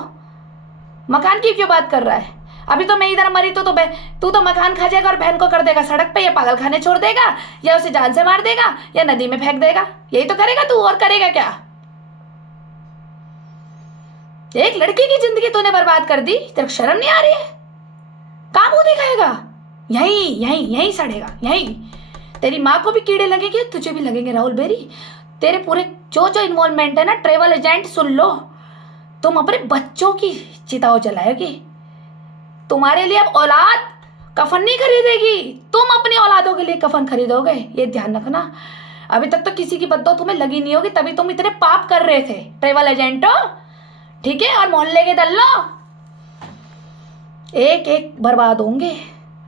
मकान की क्यों बात कर रहा है, अभी तो मैं इधर मरी तो तू तो मकान खा जाएगा और बहन को कर देगा सड़क पे, या पागल खाने छोड़ देगा, या उसे जान से मार देगा, या नदी में फेंक देगा। यही तो करेगा तू, और करेगा क्या। एक लड़की की जिंदगी तूने बर्बाद कर दी, तेरे को शर्म नहीं आ रही है। कहाँ मुंह दिखाएगा, यहीं सड़ेगा, यहीं। तेरी माँ को भी कीड़े लगेंगे, तुझे भी लगेंगे राहुल बेरी। तेरे पूरे जो इन्वॉल्वमेंट है ना ट्रेवल एजेंट, सुन लो, तुम अपने बच्चों की चिताओं जलाओगी। तुम्हारे लिए अब औलाद कफन नहीं खरीदेगी, तुम अपनी औलादों के लिए कफन खरीदोगे, ये ध्यान रखना। अभी तक तो किसी की बद्दुआ तुम्हें लगी नहीं होगी, तभी तुम इतने पाप कर रहे थे ट्रैवल एजेंटो, ठीक है। और मोहल्ले के दल्लो एक एक बर्बाद होंगे।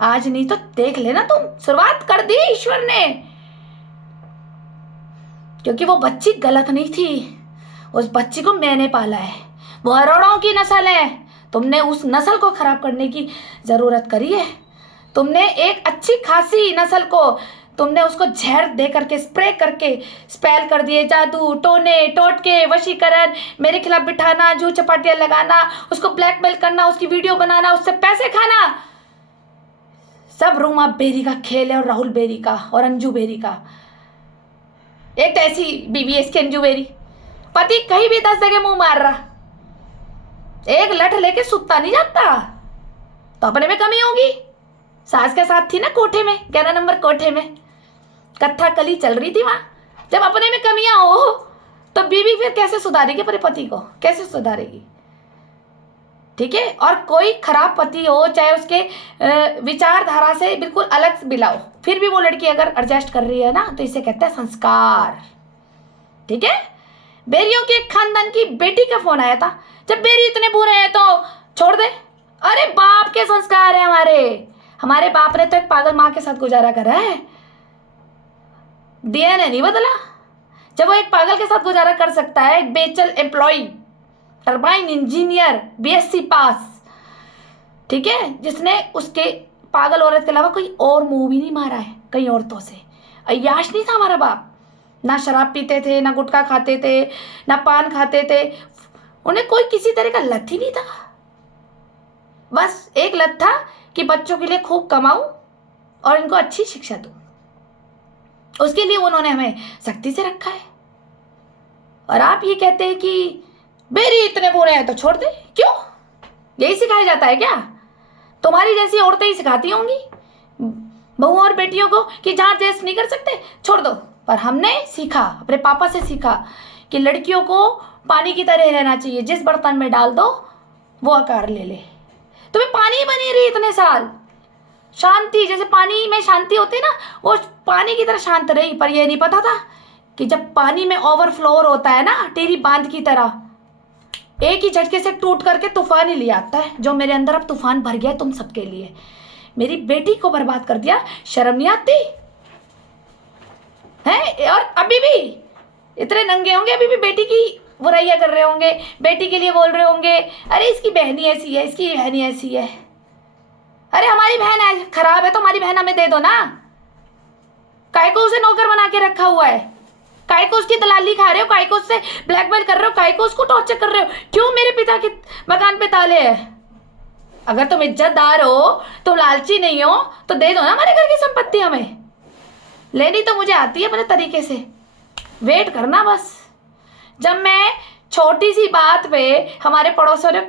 आज नहीं तो देख लेना, तुम शुरुआत कर दी ईश्वर ने, क्योंकि वो बच्ची गलत नहीं थी, उस बच्ची को मैंने पाला है, वो अरोड़ों की नस्ल है। तुमने उस नस्ल को खराब करने की जरूरत करी है। तुमने एक अच्छी खासी नस्ल को, तुमने उसको जहर दे करके स्प्रे करके स्पेल कर दिए, जादू टोने टोटके वशीकरण, मेरे खिलाफ बिठाना, जू चपाटियां लगाना, उसको ब्लैकमेल करना, उसकी वीडियो बनाना, उससे पैसे खाना, सब रूमा बेरी का खेल है, और राहुल बेरी का और अंजू बेरी का। एक तो ऐसी बीवी है इसकी अंजू बेरी, पति कहीं भी 10 जगह मुंह मार रहा, एक लठ लेके सुत्ता नहीं जाता, तो अपने में कमी होगी। सास के साथ थी ना कोठे में, 11 नंबर कोठे में कत्था कली चल रही थी वहां। जब अपने में कमियां हो तो बीवी फिर कैसे सुधारेगी अपने पति को, कैसे सुधारेगी, ठीक है। और कोई खराब पति हो, चाहे उसके विचारधारा से बिल्कुल अलग मिला हो, फिर भी वो लड़की अगर एडजस्ट कर रही है ना, तो इसे कहते हैं संस्कार, ठीक है। बेरियों के खानदान की बेटी का फोन आया था, जब बेरी इतने बुरे हैं तो छोड़ दे। अरे बाप के संस्कार है हमारे बाप ने तो एक पागल माँ के साथ गुजारा करा है, डीएनए नहीं बदला। जब वो एक पागल के साथ गुजारा कर सकता है, एक bachelor employee, turbine engineer, BSc pass, ठीक है, जिसने उसके पागल औरत के अलावा कोई और मुंह भी नहीं मारा है कई औरतों से। अय्याश नहीं था हमारा बाप, ना शराब पीते थे, ना गुटखा खाते थे, ना पान खाते थे, उन्हें कोई किसी तरह का लत ही नहीं था। बस एक लत था कि बच्चों के लिए खूब कमाऊं और इनको अच्छी शिक्षा दूं, उसके लिए उन्होंने हमें सख्ती से रखा है। और आप ये कहते हैं कि बेरी इतने बुरे हैं तो छोड़ दे, क्यों? यही सिखाया जाता है क्या? तुम्हारी जैसी औरतें ही सिखाती होंगी बहुओं और बेटियों को कि जहां एडजस्ट नहीं कर सकते छोड़ दो। पर हमने सीखा, अपने पापा से सीखा कि लड़कियों को पानी की तरह रहना चाहिए, जिस बर्तन में डाल दो वो आकार ले ले। तुम्हें पानी बनी रही इतने साल, शांति, जैसे पानी में शांति होती है ना, वो पानी की तरह शांत रही। पर यह नहीं पता था कि जब पानी में ओवरफ्लोर होता है ना, टेरी बांध की तरह, एक ही झटके से टूट करके तूफान ही ले आता है। जो मेरे अंदर अब तूफान भर गया तुम सबके लिए, मेरी बेटी को बर्बाद कर दिया, शर्म नहीं आती है? और अभी भी इतने नंगे होंगे, अभी भी बेटी की बुराइयां कर रहे होंगे, बेटी के लिए बोल रहे होंगे, अरे इसकी बहनी ऐसी है, इसकी बहनी ऐसी है। अरे हमारी बहन खराब है तो हमारी बहन हमें दे दो ना, काय को उसे नौकर बना के रखा हुआ है, काय को उसकी दलाली खा रहे हो, काय को उससे ब्लैकमेल कर रहे हो, काय को उसको टॉर्चर कर रहे हो? क्यों मेरे पिता के मकान पे ताले हैं? अगर तुम इज्जतदार हो, तुम लालची नहीं हो, तो दे दो ना हमारे घर की संपत्ति हमें। लेनी तो मुझे आती है अपने तरीके से, वेट करना बस। जब मैं छोटी सी बात पे हमारे पड़ोसियों ने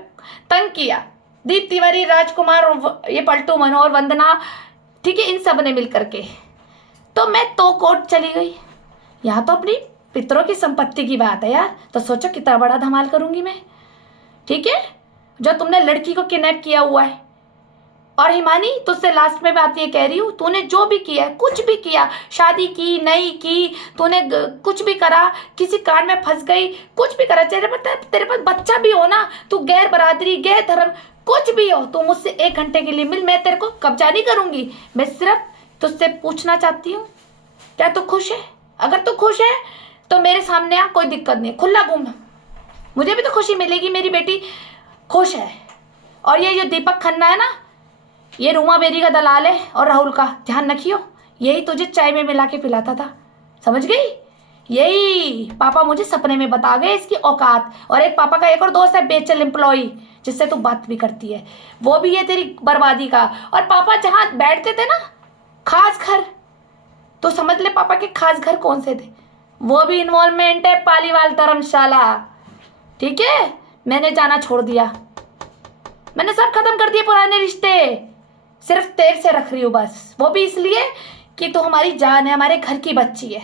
तंग किया, दीप तिवारी, राजकुमार, ये पलटू, मनोहर, वंदना, ठीक है, इन सब ने मिल करके, तो मैं तो कोर्ट चली गई। यहाँ तो अपनी पितरों की संपत्ति की बात है यार, तो सोचो कितना बड़ा धमाल करूंगी मैं, ठीक है। जो तुमने लड़की को किडनैप किया हुआ है, और हिमानी तुझसे लास्ट में बात ये कह रही हूँ, तूने जो भी किया, कुछ भी किया, शादी की नहीं की, तूने कुछ भी करा, किसी कांड में फंस गई, कुछ भी करा, तेरे पास बच्चा भी हो ना, तू गैर बरादरी, गैर धर्म, कुछ भी हो, तू मुझसे 1 घंटे के लिए मिल, मैं तेरे को कब्जा नहीं करूंगी। मैं सिर्फ तुझसे पूछना चाहती हूँ, क्या तू खुश है? अगर तू खुश है तो मेरे सामने आ, कोई दिक्कत नहीं, खुला घूम, मुझे भी तो खुशी मिलेगी, मेरी बेटी खुश है। और ये जो दीपक खन्ना है ना, ये रूमा बेरी का दलाल है, और राहुल का ध्यान रखियो, यही तुझे चाय में मिला के पिलाता था, समझ गई? यही पापा मुझे सपने में बता गए इसकी औकात। और एक पापा का एक और दोस्त है बेचल एम्प्लॉय, जिससे तू बात भी करती है, वो भी है तेरी बर्बादी का। और पापा जहां बैठते थे ना, खास घर, तो समझ ले पापा के खास घर कौन से थे, वो भी इन्वॉल्वमेंट है पालीवाल धर्मशाला, ठीक है। मैंने जाना छोड़ दिया, मैंने सब खत्म कर दिए पुराने रिश्ते, सिर्फ तेरे से रख रही हूँ बस, वो भी इसलिए कि तू हमारी जान है, हमारे घर की बच्ची है,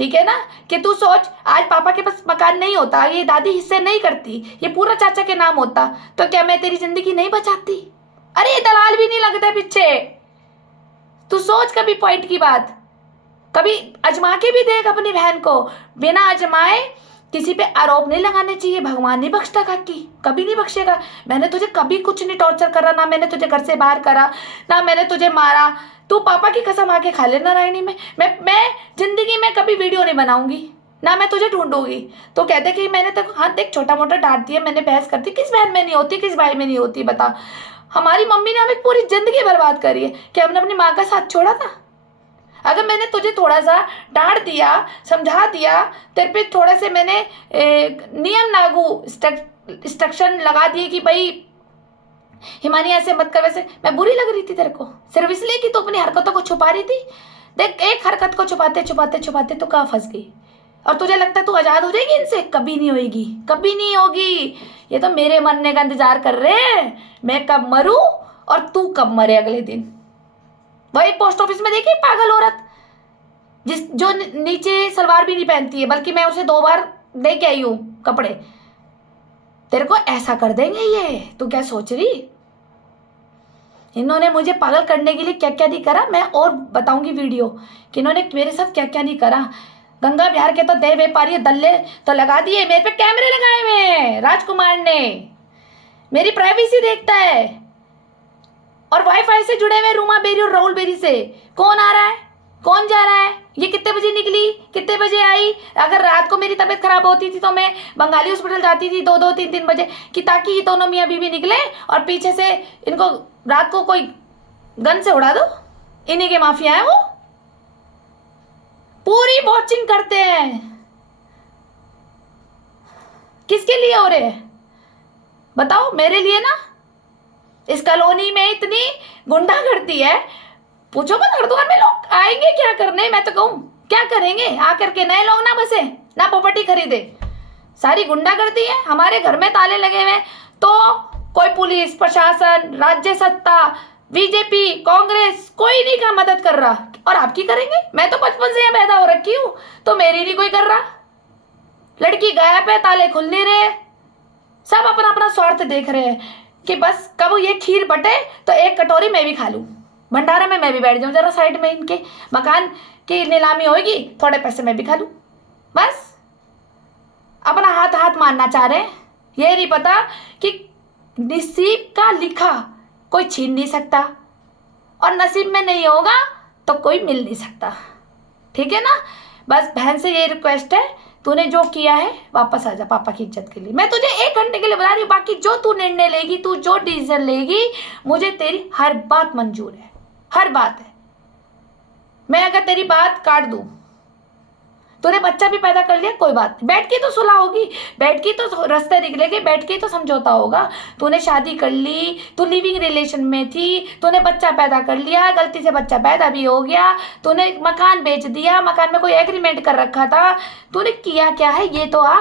ठीक है ना, कि तू सोच आज पापा के पास मकान नहीं होता, ये दादी हिस्से नहीं करती, ये पूरा चाचा के नाम होता, तो क्या मैं तेरी जिंदगी नहीं बचाती? अरे ये दलाल भी नहीं लगता पीछे। तू सोच कभी पॉइंट की बात, कभी अजमा के भी देख अपनी बहन को। बिना अजमाए किसी पे आरोप नहीं लगाने चाहिए। भगवान नहीं बख्शता काकी, कभी नहीं बख्शेगा। मैंने तुझे कभी कुछ नहीं टॉर्चर करा, ना मैंने तुझे घर से बाहर करा, ना मैंने तुझे मारा। तू पापा की कसम आके खा ले नारायणी में, मैं जिंदगी में कभी वीडियो नहीं बनाऊंगी, ना मैं तुझे ढूंढूंगी। तो कहते कि मैंने तो हाँ देख छोटा मोटा डांट दिया, मैंने बहस कर दी, किस बहन में नहीं होती, किस भाई में नहीं होती बता। हमारी मम्मी ने हमें पूरी जिंदगी बर्बाद करी है कि हमने अपनी माँ का साथ छोड़ा था। अगर मैंने तुझे थोड़ा सा डांट दिया, समझा दिया, तेरे पे थोड़े से मैंने नियम लागू इंस्ट्रक्शन लगा दिए कि भाई हिमानी ऐसे मत कर, वैसे मैं बुरी लग रही थी तेरे को सिर्फ इसलिए कि तू अपनी हरकतों को छुपा रही थी। देख एक हरकत को छुपाते छुपाते छुपाते तू कहाँ फंस गई, और तुझे लगता है तू आजाद हो जाएगी इनसे? कभी नहीं होगी, कभी नहीं होगी। ये तो मेरे मरने का इंतजार कर रहे हैं, मैं कब मरूं और तू कब मरे अगले दिन। वही पोस्ट ऑफिस में देखी पागल औरत जो नीचे सलवार भी नहीं पहनती है, बल्कि मैं उसे 2 बार दे के आई हूं कपड़े। तेरे को ऐसा कर देंगे ये, तू क्या सोच रही? इन्होंने मुझे पागल करने के लिए क्या क्या नहीं करा, मैं और बताऊंगी वीडियो कि इन्होंने मेरे साथ क्या क्या नहीं करा। गंगा बिहार के तो दे व्यापारी दल्ले तो लगा दिए, मेरे पे कैमरे लगाए हुए हैं राजकुमार ने, मेरी प्राइवेसी देखता है। और वाईफाई से जुड़े हुए रूमा बेरी और राहुल बेरी से कौन आ रहा है, कौन जा रहा है, ये कितने बजे निकली, कितने बजे आई। अगर रात को मेरी तबीयत खराब होती थी तो मैं बंगाली हॉस्पिटल जाती थी 2-2, 3-3 बजे, कि ताकि ये दोनों मियाँ बीवी निकले और पीछे से इनको रात को कोई गन से उड़ा दो। इन्हीं के माफिया है वो, पूरी वॉचिंग करते हैं। किसके लिए हो रहे हैं बताओ? मेरे लिए ना। इस कॉलोनी में इतनी गुंडागर्दी है, पूछो मत। हरिद्वार में लोग आएंगे क्या करने, मैं तो कहूँ क्या करेंगे आकर के? नए लोग ना बसे, ना प्रॉपर्टी खरीदे, सारी गुंडागर्दी है। हमारे घर में ताले लगे हुए तो कोई पुलिस प्रशासन, राज्य सत्ता, बीजेपी, कांग्रेस, कोई नहीं का मदद कर रहा। और आपकी करेंगे? मैं तो बचपन से यहाँ पैदा हो रखी हूँ, तो मेरी नहीं कोई कर रहा। लड़की गायब है, ताले खुल नहीं रहे, सब अपना अपना स्वार्थ देख रहे हैं कि बस कब ये खीर बटे तो एक कटोरी मैं भी खा लूँ, भंडारा में मैं भी बैठ जाऊँ जरा साइड में, इनके मकान की नीलामी होगी, थोड़े पैसे मैं भी खा लूँ। बस अपना हाथ हाथ मारना चाह रहे हैं। ये नहीं पता कि नसीब का लिखा कोई छीन नहीं सकता, और नसीब में नहीं होगा तो कोई मिल नहीं सकता। ठीक है ना? बस बहन से ये रिक्वेस्ट है, तूने जो किया है वापस आ जा पापा की इज्जत के लिए। मैं तुझे 1 घंटे के लिए बता रही हूँ, बाकी जो तू निर्णय लेगी, तू जो डिसीजन लेगी, मुझे तेरी हर बात मंजूर है, हर बात है। मैं अगर तेरी बात काट दूं, तूने बच्चा भी पैदा कर लिया, कोई बात नहीं, बैठ के तो सुलह होगी, बैठ के तो रास्ते निकलेंगे, बैठ के तो समझौता होगा। तूने शादी कर ली, तू लिविंग रिलेशन में थी, तूने बच्चा पैदा कर लिया, गलती से बच्चा पैदा भी हो गया, तूने मकान बेच दिया, मकान में कोई एग्रीमेंट कर रखा था, तूने किया क्या है ये तो आ।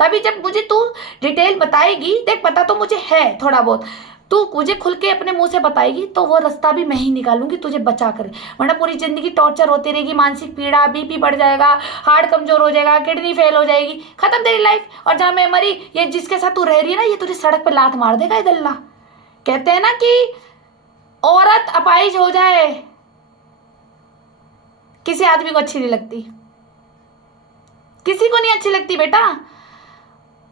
तभी जब मुझे तू डिटेल बताएगी, देख पता तो मुझे है थोड़ा बहुत, तू मुझे खुल के अपने मुंह से बताएगी तो वो रास्ता भी मैं ही निकालूंगी तुझे बचा कर। वरना पूरी जिंदगी टॉर्चर होती रहेगी, मानसिक पीड़ा, बीपी बढ़ जाएगा, हार्ट कमजोर हो जाएगा, किडनी फेल हो जाएगी, खत्म तेरी लाइफ। और जहाँ मैं मरी, ये जिसके साथ तू रह रही है ना, ये तुझे सड़क पे लात मार देगा इधल्ला। कहते हैं ना कि औरत अपाहिज हो जाए किसी आदमी को अच्छी नहीं लगती, किसी को नहीं अच्छी लगती बेटा।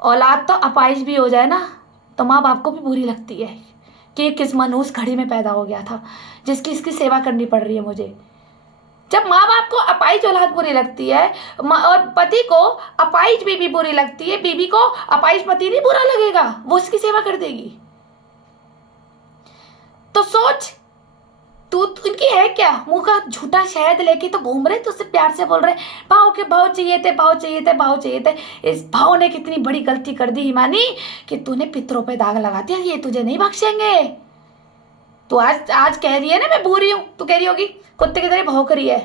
औलाद तो अपाहिज भी हो जाए ना तो माँ बाप को भी बुरी लगती है कि किस मनहूस घड़ी में पैदा हो गया था जिसकी इसकी सेवा करनी पड़ रही है मुझे। जब माँ बाप को अपाहिज औलाद बुरी लगती है और पति को अपाहिज बीवी बुरी लगती है, बीवी को अपाहिज पति नहीं बुरा लगेगा, वो उसकी सेवा कर देगी। तो सोच, तू इनकी है क्या, मुंह का झूठा शहद लेके तो घूम रहे, तो उससे प्यार से बोल रहे भाव के भाव चाहिए थे, भाव चाहिए थे, भाव चाहिए थे। इस भाव ने कितनी बड़ी गलती कर दी हिमानी कि तूने पितरों पे दाग लगा दिया, ये तुझे नहीं बख्शेंगे। तू आज कह रही है ना मैं बुरी हूँ, तू कह रही होगी कुत्ते की तरह भौंक रही है।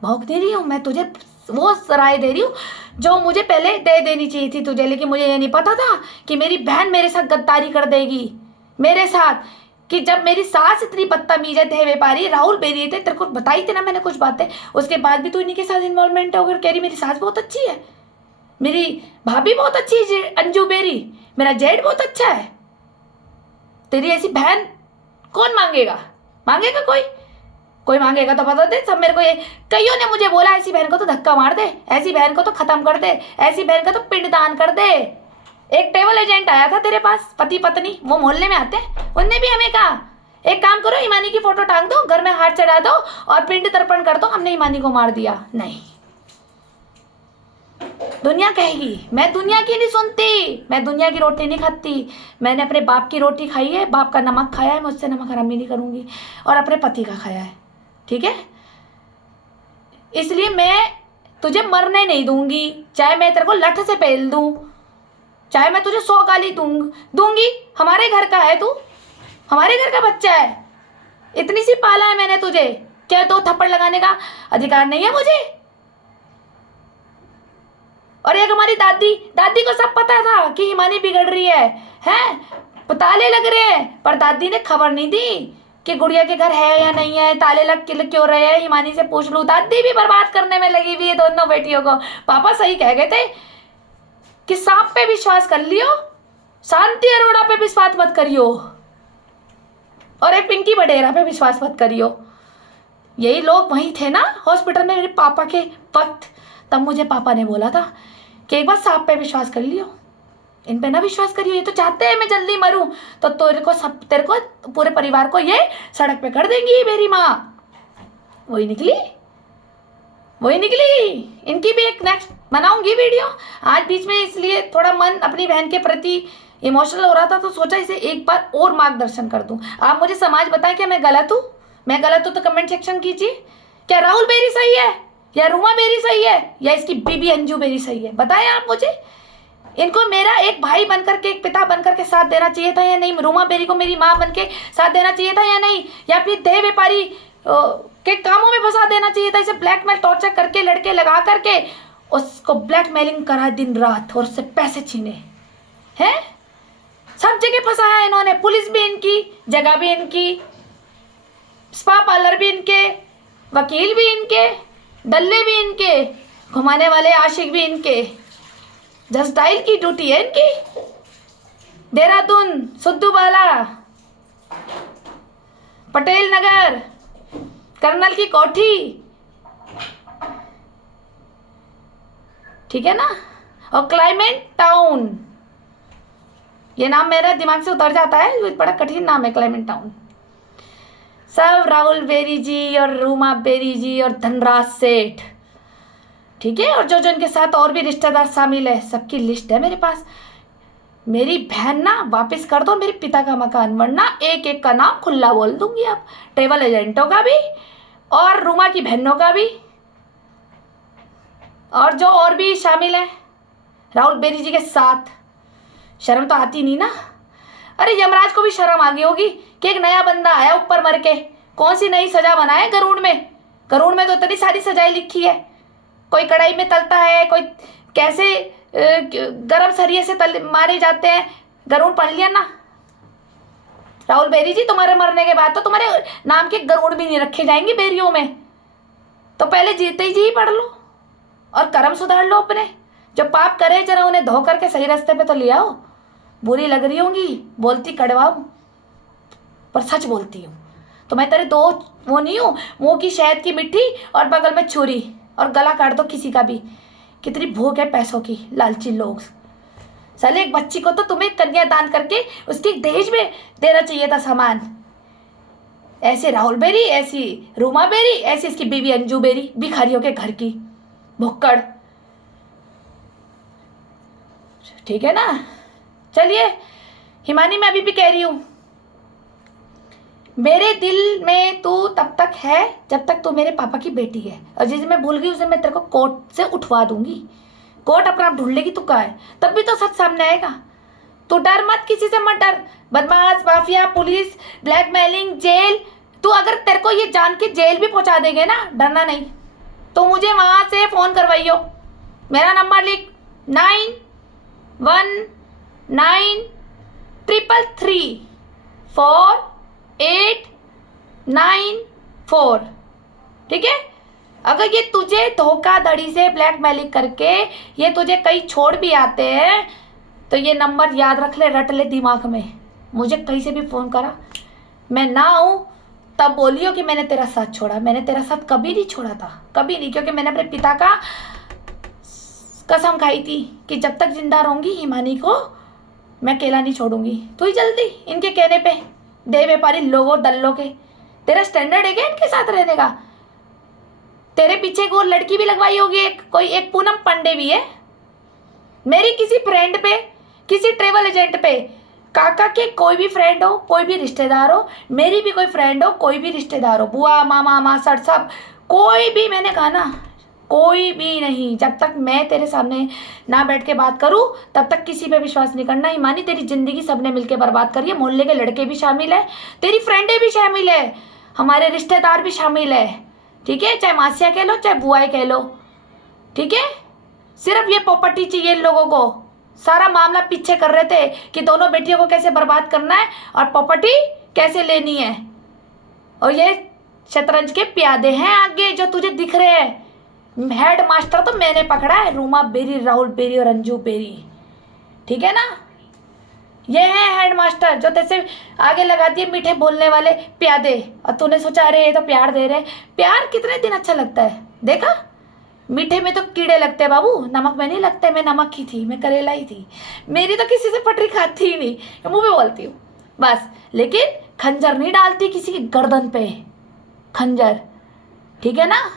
भौंक नहीं रही हूँ मैं, तुझे वो राय दे रही हूँ जो मुझे पहले दे देनी चाहिए थी तुझे, लेकिन मुझे ये नहीं पता था कि मेरी बहन मेरे साथ गद्दारी कर देगी, मेरे साथ कि जब मेरी सास इतनी बदतमीज है, थे व्यापारी राहुल बेरी थे, तेरे को बताई थी ना मैंने कुछ बातें, उसके बाद भी तू इन्हीं के साथ इन्वॉल्वमेंट है। अगर कह रही मेरी सास बहुत अच्छी है, मेरी भाभी बहुत अच्छी है अंजू बेरी, मेरा जेठ बहुत अच्छा है, तेरी ऐसी बहन कौन मांगेगा? मांगेगा कोई मांगेगा तो बता दे। सब मेरे को ये कईयों ने मुझे बोला ऐसी बहन को तो धक्का मार दे, ऐसी बहन को तो खत्म कर दे, ऐसी बहन का तो पिंडदान कर दे। एक ट्रैवल एजेंट आया था तेरे पास, पति पत्नी, वो मोहल्ले में आते हैं, उनने भी हमें कहा एक काम करो, हिमानी की फोटो टांग दो, घर में हाथ चढ़ा दो और पिंड तर्पण कर दो, हमने हिमानी को मार दिया। नहीं, दुनिया कहेगी, मैं दुनिया की नहीं सुनती, मैं दुनिया की रोटी नहीं खाती, मैंने अपने बाप की रोटी खाई है, बाप का नमक खाया है, मुझसे नमक हरामी नहीं करूंगी, और अपने पति का खाया है, ठीक है? इसलिए मैं तुझे मरने नहीं दूंगी, चाहे मैं तेरे को लठ से पेल दूं, चाहे मैं तुझे 100 गाली दूंगी। हमारे घर का है तू, हमारे घर का बच्चा है, इतनी सी पाला है मैंने तुझे, क्या 2 थप्पड़ लगाने का अधिकार नहीं है मुझे? और एक हमारी दादी को सब पता था कि हिमानी बिगड़ रही है, ताले लग रहे हैं, पर दादी ने खबर नहीं दी कि गुड़िया के घर है या नहीं है, ताले लग क्यों रहे हैं, हिमानी से पूछ लूं। दादी भी बर्बाद करने में लगी हुई है दोनों बेटियों को। पापा सही कह गए थे कि सांप पे विश्वास कर लियो, शांति अरोड़ा पे विश्वास मत करियो, और एक पिंकी बडेरा पे विश्वास मत करियो। यही लोग वहीं थे ना हॉस्पिटल में मेरे पापा के वक्त, तब मुझे पापा ने बोला था कि एक बार सांप पे विश्वास कर लियो, इन पे ना विश्वास करियो, ये तो चाहते हैं मैं जल्दी मरूं, तो तेरे को पूरे परिवार को ये सड़क पे कर देंगी मेरी माँ। वही निकली, इनकी भी एक नेक्स्ट बनाऊंगी वीडियो। आज बीच में इसलिए थोड़ा मन अपनी बहन के प्रति इमोशनल हो रहा था, तो सोचा इसे एक बार और मार्गदर्शन कर दूं। आप मुझे समाज बताएं क्या मैं गलत हूँ? मैं गलत हूँ तो कमेंट सेक्शन कीजिए। क्या राहुल बेरी सही है, या रूमा बेरी सही है, या इसकी बीबी अंजू बेरी सही है? बताएं आप मुझे। इनको मेरा एक भाई बनकर के, एक पिता बनकर के साथ देना चाहिए था या नहीं? रूमा बेरी को मेरी माँ बन के साथ देना चाहिए था या नहीं? या फिर देह व्यापारी के कामों में फंसा देना चाहिए था? इसे ब्लैकमेल टॉर्चर करके, लड़के लगा करके उसको ब्लैकमेलिंग करा दिन रात, और उससे पैसे छीने हैं। सब जगह फंसाया इन्होंने, पुलिस भी इनकी, जगह भी इनकी, स्पा पार्लर भी इनके, वकील भी इनके, डल्ले भी इनके, घुमाने वाले आशिक भी इनके, जस्ट डायल की ड्यूटी है इनकी। देहरादून, सुद्दूवाला, पटेल नगर, कर्नल की कोठी, ठीक है ना, और क्लाइमेट टाउन, ये नाम मेरा दिमाग से उतर जाता है, बड़ा कठिन नाम है क्लाइमेट टाउन। सब राहुल बेरी जी और रूमा बेरी जी और धनराज सेठ, ठीक है, और जो जो इनके साथ और भी रिश्तेदार शामिल है, सबकी लिस्ट है मेरे पास। मेरी बहन ना वापस कर दो मेरे पिता का मकान, वरना एक एक का नाम खुला बोल दूंगी। आप ट्रेवल एजेंटों का भी और रूमा की बहनों का भी, और जो और भी शामिल है राहुल बेरी जी के साथ। शर्म तो आती नहीं ना? अरे यमराज को भी शर्म आ गई होगी कि एक नया बंदा आया ऊपर मर के, कौन सी नई सजा बनाए गरुड़ में। गरुड़ में तो इतनी सारी सजाएं लिखी है, कोई कढ़ाई में तलता है, कोई कैसे गरम सरिये से मारे जाते हैं, गरुड़ पढ़ लिया ना राहुल बेरी जी। तुम्हारे मरने के बाद तो तुम्हारे नाम के गरुड़ भी नहीं रखे जाएंगे बेरियों में, तो पहले जीते ही जी पढ़ लो और कर्म सुधार लो अपने। जो पाप करे जरा उन्हें धो करके सही रास्ते पे तो ले आओ। बुरी लग रही होंगी, बोलती कड़वा हूँ पर सच बोलती हूँ, तो मैं तेरे दो वो नहीं हूँ, मुंह की शहद की मिट्टी और बगल में छुरी, और गला काट दो किसी का भी। कितनी भूख है पैसों की, लालची लोग। साले एक बच्ची को तो तुम्हें कन्यादान करके उसकी दहेज में देना चाहिए था सामान। ऐसे राहुल बेरी, ऐसी रूमा बेरी, ऐसी इसकी बीवी अंजू बेरी, भिखारियों के घर की भुक्कड़, ठीक है ना। चलिए, हिमानी मैं अभी भी कह रही हूं, मेरे दिल में तू तब तक है जब तक तू मेरे पापा की बेटी है, और जिसे मैं भूल गई उसे मैं तेरे को कोर्ट से उठवा दूंगी। कोर्ट अपना आप ढूंढ लेगी, तू कहाँ है, तब भी तो सच सामने आएगा। तू डर मत, किसी से मत डर। बदमाश, माफिया, पुलिस, ब्लैकमेलिंग, जेल, तू अगर तेरे को ये जान के जेल भी पहुंचा देंगे ना, डरना नहीं। तो मुझे वहां से फोन करवाइयो, मेरा नंबर लिख 919333 4 894। ठीक है, अगर ये तुझे धोखाधड़ी से ब्लैकमेलिंग करके ये तुझे कहीं छोड़ भी आते हैं तो ये नंबर याद रख ले, रट ले दिमाग में। मुझे कहीं से भी फ़ोन करा, मैं ना आऊँ तब बोलियो कि मैंने तेरा साथ छोड़ा। मैंने तेरा साथ कभी नहीं छोड़ा था, कभी नहीं, क्योंकि मैंने अपने पिता का कसम खाई थी कि जब तक जिंदा रहूंगी हिमानी को मैं अकेला नहीं छोड़ूंगी। तो ही जल्दी इनके कहने पे दे व्यापारी लोगों दल्लों के, तेरा स्टैंडर्ड है क्या इनके साथ रहने का? तेरे पीछे एक और लड़की भी लगवाई होगी, एक पूनम पांडे भी है। मेरी किसी फ्रेंड पे, किसी ट्रेवल एजेंट पे, काका के कोई भी फ्रेंड हो, कोई भी रिश्तेदार हो, मेरी भी कोई फ्रेंड हो, कोई भी रिश्तेदार हो, बुआ मामा मासड़ सब, कोई भी, मैंने कहा ना कोई भी नहीं, जब तक मैं तेरे सामने ना बैठ के बात करूं तब तक किसी पे विश्वास नहीं करना। हिमानी तेरी जिंदगी सबने मिलके बर्बाद करी है, मोहल्ले के लड़के भी शामिल है, तेरी फ्रेंडें भी शामिल है, हमारे रिश्तेदार भी शामिल है। ठीक है, चाहे मासिया कह लो चाहे बुआएं कह लो। ठीक है, सिर्फ ये प्रॉपर्टी चाहिए इन लोगों को। सारा मामला पीछे कर रहे थे कि दोनों बेटियों को कैसे बर्बाद करना है और प्रॉपर्टी कैसे लेनी है। और ये शतरंज के प्यादे हैं आगे जो तुझे दिख रहे हैं। हेड मास्टर तो मैंने पकड़ा है, रूमा बेरी, राहुल बेरी और अंजू बेरी। ठीक है ना, ये है हेड मास्टर जो तेरे आगे लगा दिए मीठे बोलने वाले प्यादे, और तूने सोचा अरे ये तो प्यार दे रहे। प्यार कितने दिन अच्छा लगता है, देखा? मीठे में तो कीड़े लगते हैं बाबू, नमक में नहीं लगते। मैं नमक ही थी, मैं करेला ही थी, मेरी तो किसी से पटरी खाती ही नहीं, मुंह पे बोलती हूँ बस। लेकिन खंजर नहीं डालती किसी की गर्दन पे, खंजर। ठीक है ना,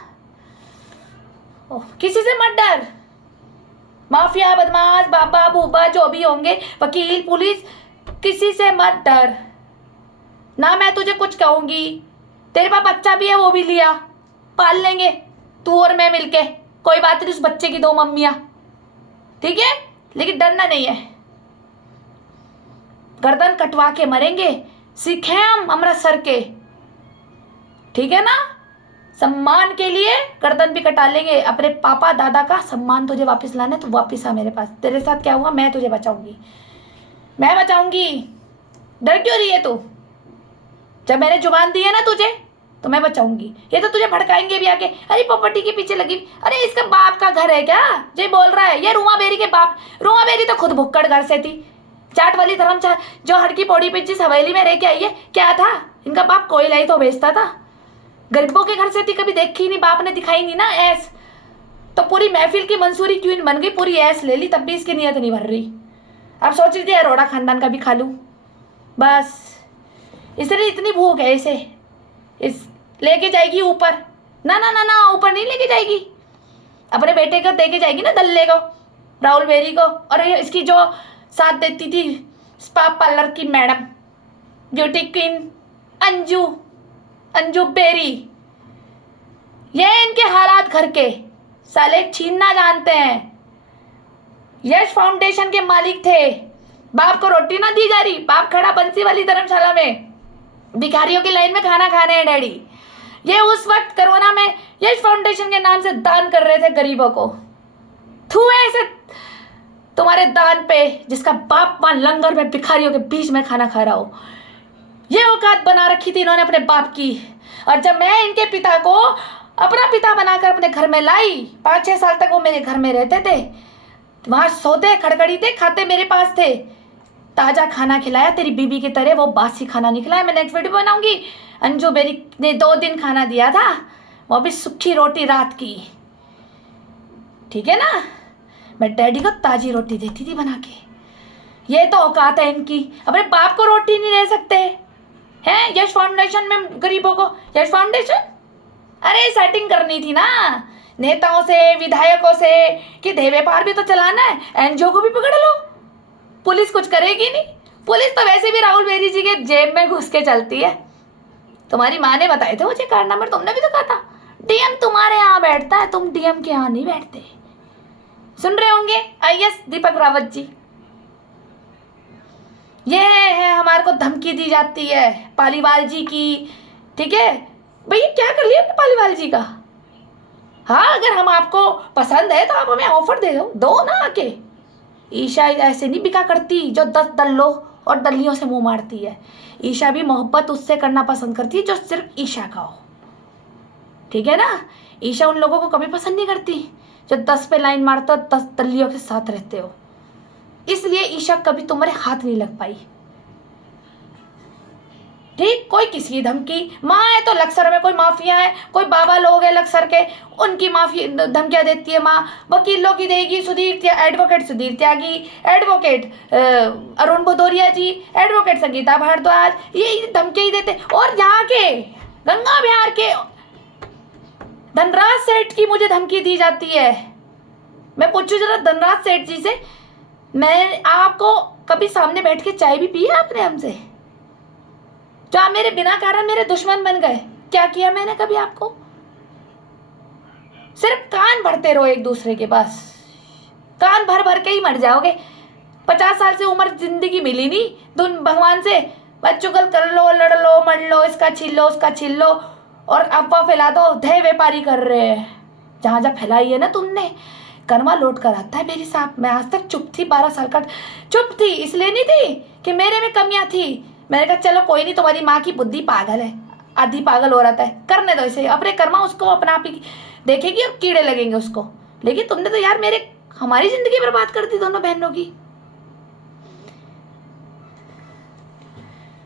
किसी से मत डर। माफिया, बदमाश, बाबा बूबा जो भी होंगे, वकील, पुलिस, किसी से मत डर ना। मैं तुझे कुछ कहूंगी, तेरे पास बच्चा भी है, वो भी लिया, पाल लेंगे तू और मैं मिलके, कोई बात नहीं। उस बच्चे की 2 मम्मियां, ठीक है? लेकिन डरना नहीं है, गर्दन कटवा के मरेंगे, सीखे हम अमृतसर के। ठीक है ना, सम्मान के लिए गर्दन भी कटा लेंगे। अपने पापा दादा का सम्मान तुझे वापस लाना है तो वापस आ मेरे पास। तेरे साथ क्या हुआ मैं तुझे बचाऊंगी, मैं बचाऊंगी। डर क्यों रही है तू? जब मैंने जुबान दी है ना तुझे तो मैं बचाऊंगी। ये तो तुझे भड़काएंगे भी आके, अरे प्रॉपर्टी के पीछे लगी, अरे इसका बाप का घर है क्या जे बोल रहा है? ये रूमा बेरी के बाप, रूमा बेरी तो खुद भुक्कड़ घर से थी, चाट वाली धर्मशाला जो हड़की पौड़ी पे जिस हवेली में रह के आई है, क्या था इनका बाप? कोयला ही तो बेचता था, गरीबों के घर से थी, कभी देखी नहीं, बाप ने दिखाई नहीं ना ऐस। तो पूरी महफिल की मंसूरी क्वीन बन गई, पूरी ऐस ले ली, तब भी इसकी नीयत नहीं भर रही। अब सोच रही थी अरोड़ा खानदान का भी खा लूँ, बस इसलिए इतनी भूख है इसे। इस लेके जाएगी ऊपर, ना ना ना ना, ऊपर नहीं लेके जाएगी, अपने बेटे को दे के जाएगी ना, दल्ले को, राहुल बेरी को। और इसकी जो साथ देती थी स्पा पार्लर की madam, beauty queen Anju Beri. ये इनके हालात घर के, साले छीनना जानते हैं। यश फाउंडेशन के मालिक थे, बाप को रोटी ना दी जा रही, बाप खड़ा बंसी वाली धर्मशाला में भिखारियों की लाइन में खाना खाने हैं डैडी। ये उस वक्त कोरोना में यश फाउंडेशन के नाम से दान कर रहे थे गरीबों को। थू ऐसे तुम्हारे दान पे जिसका बाप मां लंगर में भिखारियों के बीच में खाना खा रहा हो। ये औकात बना रखी थी इन्होंने अपने बाप की। और जब मैं इनके पिता को अपना पिता बनाकर अपने घर में लाई, 5-6 साल तक वो मेरे घर में रहते थे, वहां सोते, खड़खड़ीते, खाते मेरे पास थे। ताजा खाना खिलाया तेरी बीबी की तरह, वो बासी खाना नहीं खिलाया। मैं नेक्स्ट वीडियो बनाऊंगी। अंजू बेरी ने 2 दिन खाना दिया था, वो भी सूखी रोटी रात की। ठीक है ना, मैं डैडी को ताजी रोटी देती थी बना के। ये तो औकात है इनकी, अपने बाप को रोटी नहीं दे सकते हैं। यश फाउंडेशन में गरीबों को, यश फाउंडेशन, अरे सेटिंग करनी थी ना नेताओं से, विधायकों से कि दे व्यापार भी तो चलाना है, एनजीओ को भी पकड़ लो। पुलिस कुछ करेगी नहीं, पुलिस तो वैसे भी राहुल बेरी जी के जेब में घुस के चलती है। तुम्हारी माँ ने बताए थे मुझे कारनामे, तुमने भी तो कहा था डीएम तुम्हारे यहाँ बैठता है, तुम डीएम के यहाँ नहीं बैठते। सुन रहे होंगे आईएएस दीपक रावत जी। ये है हमारे को धमकी दी जाती है पालीवाल जी की। ठीक है भैया, क्या कर लिया हमने पालीवाल जी का? हाँ, अगर हम आपको पसंद है तो आप हमें ऑफर दे दो ना आके। ईशा ऐसे नहीं बिका करती जो 10 दल्लो और दलियों से मुंह मारती है। ईशा भी मोहब्बत उससे करना पसंद करती है जो सिर्फ ईशा का हो, ठीक है ना। ईशा उन लोगों को कभी पसंद नहीं करती जो 10 पे लाइन मारते हो, 10 दलियों के साथ रहते हो। इसलिए ईशा कभी तुम्हारे हाथ नहीं लग पाई, ठीक। कोई किसी की धमकी, माँ है तो लक्सर में कोई माफिया है, कोई बाबा लोग है लक्सर के, उनकी माफी धमकियां देती है माँ। वकीलों की देगी एडवोकेट सुधीर त्यागी, एडवोकेट अरुण भदौरिया जी, एडवोकेट संगीता भारद्वाज, ये धमकी ही देते। और यहाँ के गंगा बिहार के धनराज सेठ की मुझे धमकी दी जाती है। मैं पूछूं जरा धनराज सेठ जी से, मैं आपको कभी सामने बैठ के चाय भी पी है आपने हमसे, जो आप मेरे बिना कारण मेरे दुश्मन बन गए? क्या किया मैंने कभी आपको? सिर्फ कान भरते रहो एक दूसरे के, बस कान भर भर के ही मर जाओगे। 50 साल से उम्र जिंदगी मिली नहीं तुम भगवान से, बस चुगल कर लो, लड़ लो, मर लो, इसका छीन लो, उसका छीन लो, और अफवाह फैला दो। धय व्यापारी कर रहे हैं, जहां जहां फैलाई है ना तुमने, कर्मा लौट कर आता है मेरे साथ। मैं आज तक चुप थी, 12 साल का चुप थी, इसलिए नहीं थी कि मेरे में कमियां थी। मैंने कहा चलो कोई नहीं, तुम्हारी माँ की बुद्धि पागल है, आधी पागल हो रहा है, करने दो इसे, अपने कर्मा उसको अपना आप ही देखेगी और कीड़े लगेंगे उसको। लेकिन तुमने तो यार हमारी जिंदगी बर्बाद कर दी दोनों बहनों की।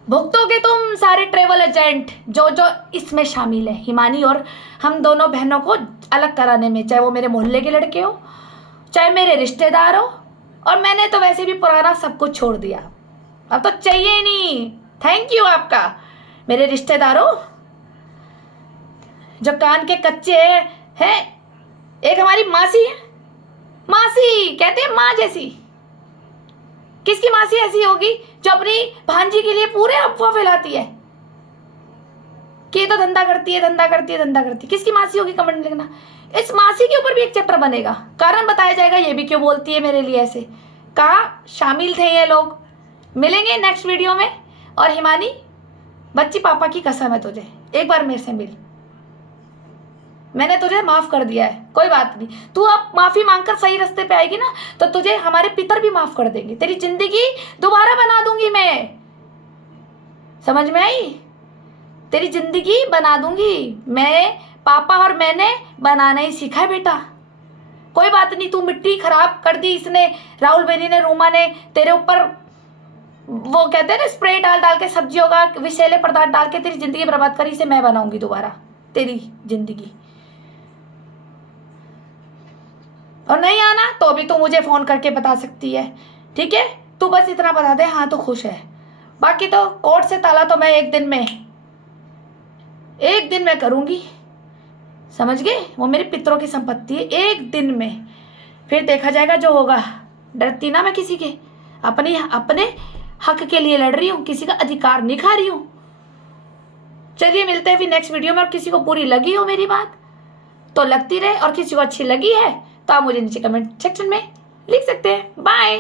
भुगतोगे तुम सारे ट्रेवल एजेंट जो जो इसमें शामिल है, हिमानी और हम दोनों बहनों को अलग कराने में, चाहे वो मेरे मोहल्ले के लड़के हो, चाहे मेरे रिश्तेदार हो। और मैंने तो वैसे भी पुराना सब कुछ छोड़ दिया, अब तो चाहिए ही नहीं। थैंक यू आपका मेरे रिश्तेदारों जो कान के कच्चे हैं। एक हमारी मासी है, मासी कहते हैं माँ जैसी। किसकी मासी ऐसी होगी जो अपनी भांजी के लिए पूरे अफवाह फैलाती है कि ये तो धंधा करती है, धंधा करती है, धंधा करती है? किसकी मासी होगी? कमेंट में लिखना। इस मासी के ऊपर भी एक चैप्टर बनेगा, कारण बताया जाएगा ये भी क्यों बोलती है मेरे लिए ऐसे, कहाँ शामिल थे ये लोग। मिलेंगे नेक्स्ट वीडियो में। और हिमानी बच्ची, पापा की कसम है तुझे, एक बार मेरे से मिल, मैंने तुझे माफ कर दिया है, कोई बात नहीं। तू अब माफी मांगकर सही रास्ते पे आएगी ना तो तुझे हमारे पितर भी माफ कर देंगे, तेरी जिंदगी दोबारा बना दूंगी मैं, समझ में आई? तेरी जिंदगी बना दूंगी मैं। पापा और मैंने बनाना ही सीखा है बेटा, कोई बात नहीं। तू मिट्टी खराब कर दी इसने, राहुल बेनी ने, रूमा ने तेरे ऊपर वो कहते हैं ना स्प्रे डाल डाल के, सब्जियों का विषैले पदार्थ डाल के तेरी जिंदगी बर्बाद करी। इसे मैं बनाऊंगी दोबारा तेरी जिंदगी। और नहीं आना तो भी तू मुझे फोन करके बता सकती है, ठीक है? तू बस इतना बता दे हाँ तो खुश है, बाकी तो कोर्ट से ताला तो मैं एक दिन में करूंगी, समझ गए? वो मेरे पितरों की संपत्ति है, एक दिन में, फिर देखा जाएगा जो होगा। डरती ना मैं किसी के, अपने हक के लिए लड़ रही हूँ, किसी का अधिकार नहीं खा रही हूँ। चलिए मिलते हैं फिर नेक्स्ट वीडियो में। और किसी को बुरी लगी हो मेरी बात तो लगती रहे, और किसी को अच्छी लगी है तो आप मुझे नीचे कमेंट सेक्शन में लिख सकते हैं। बाय।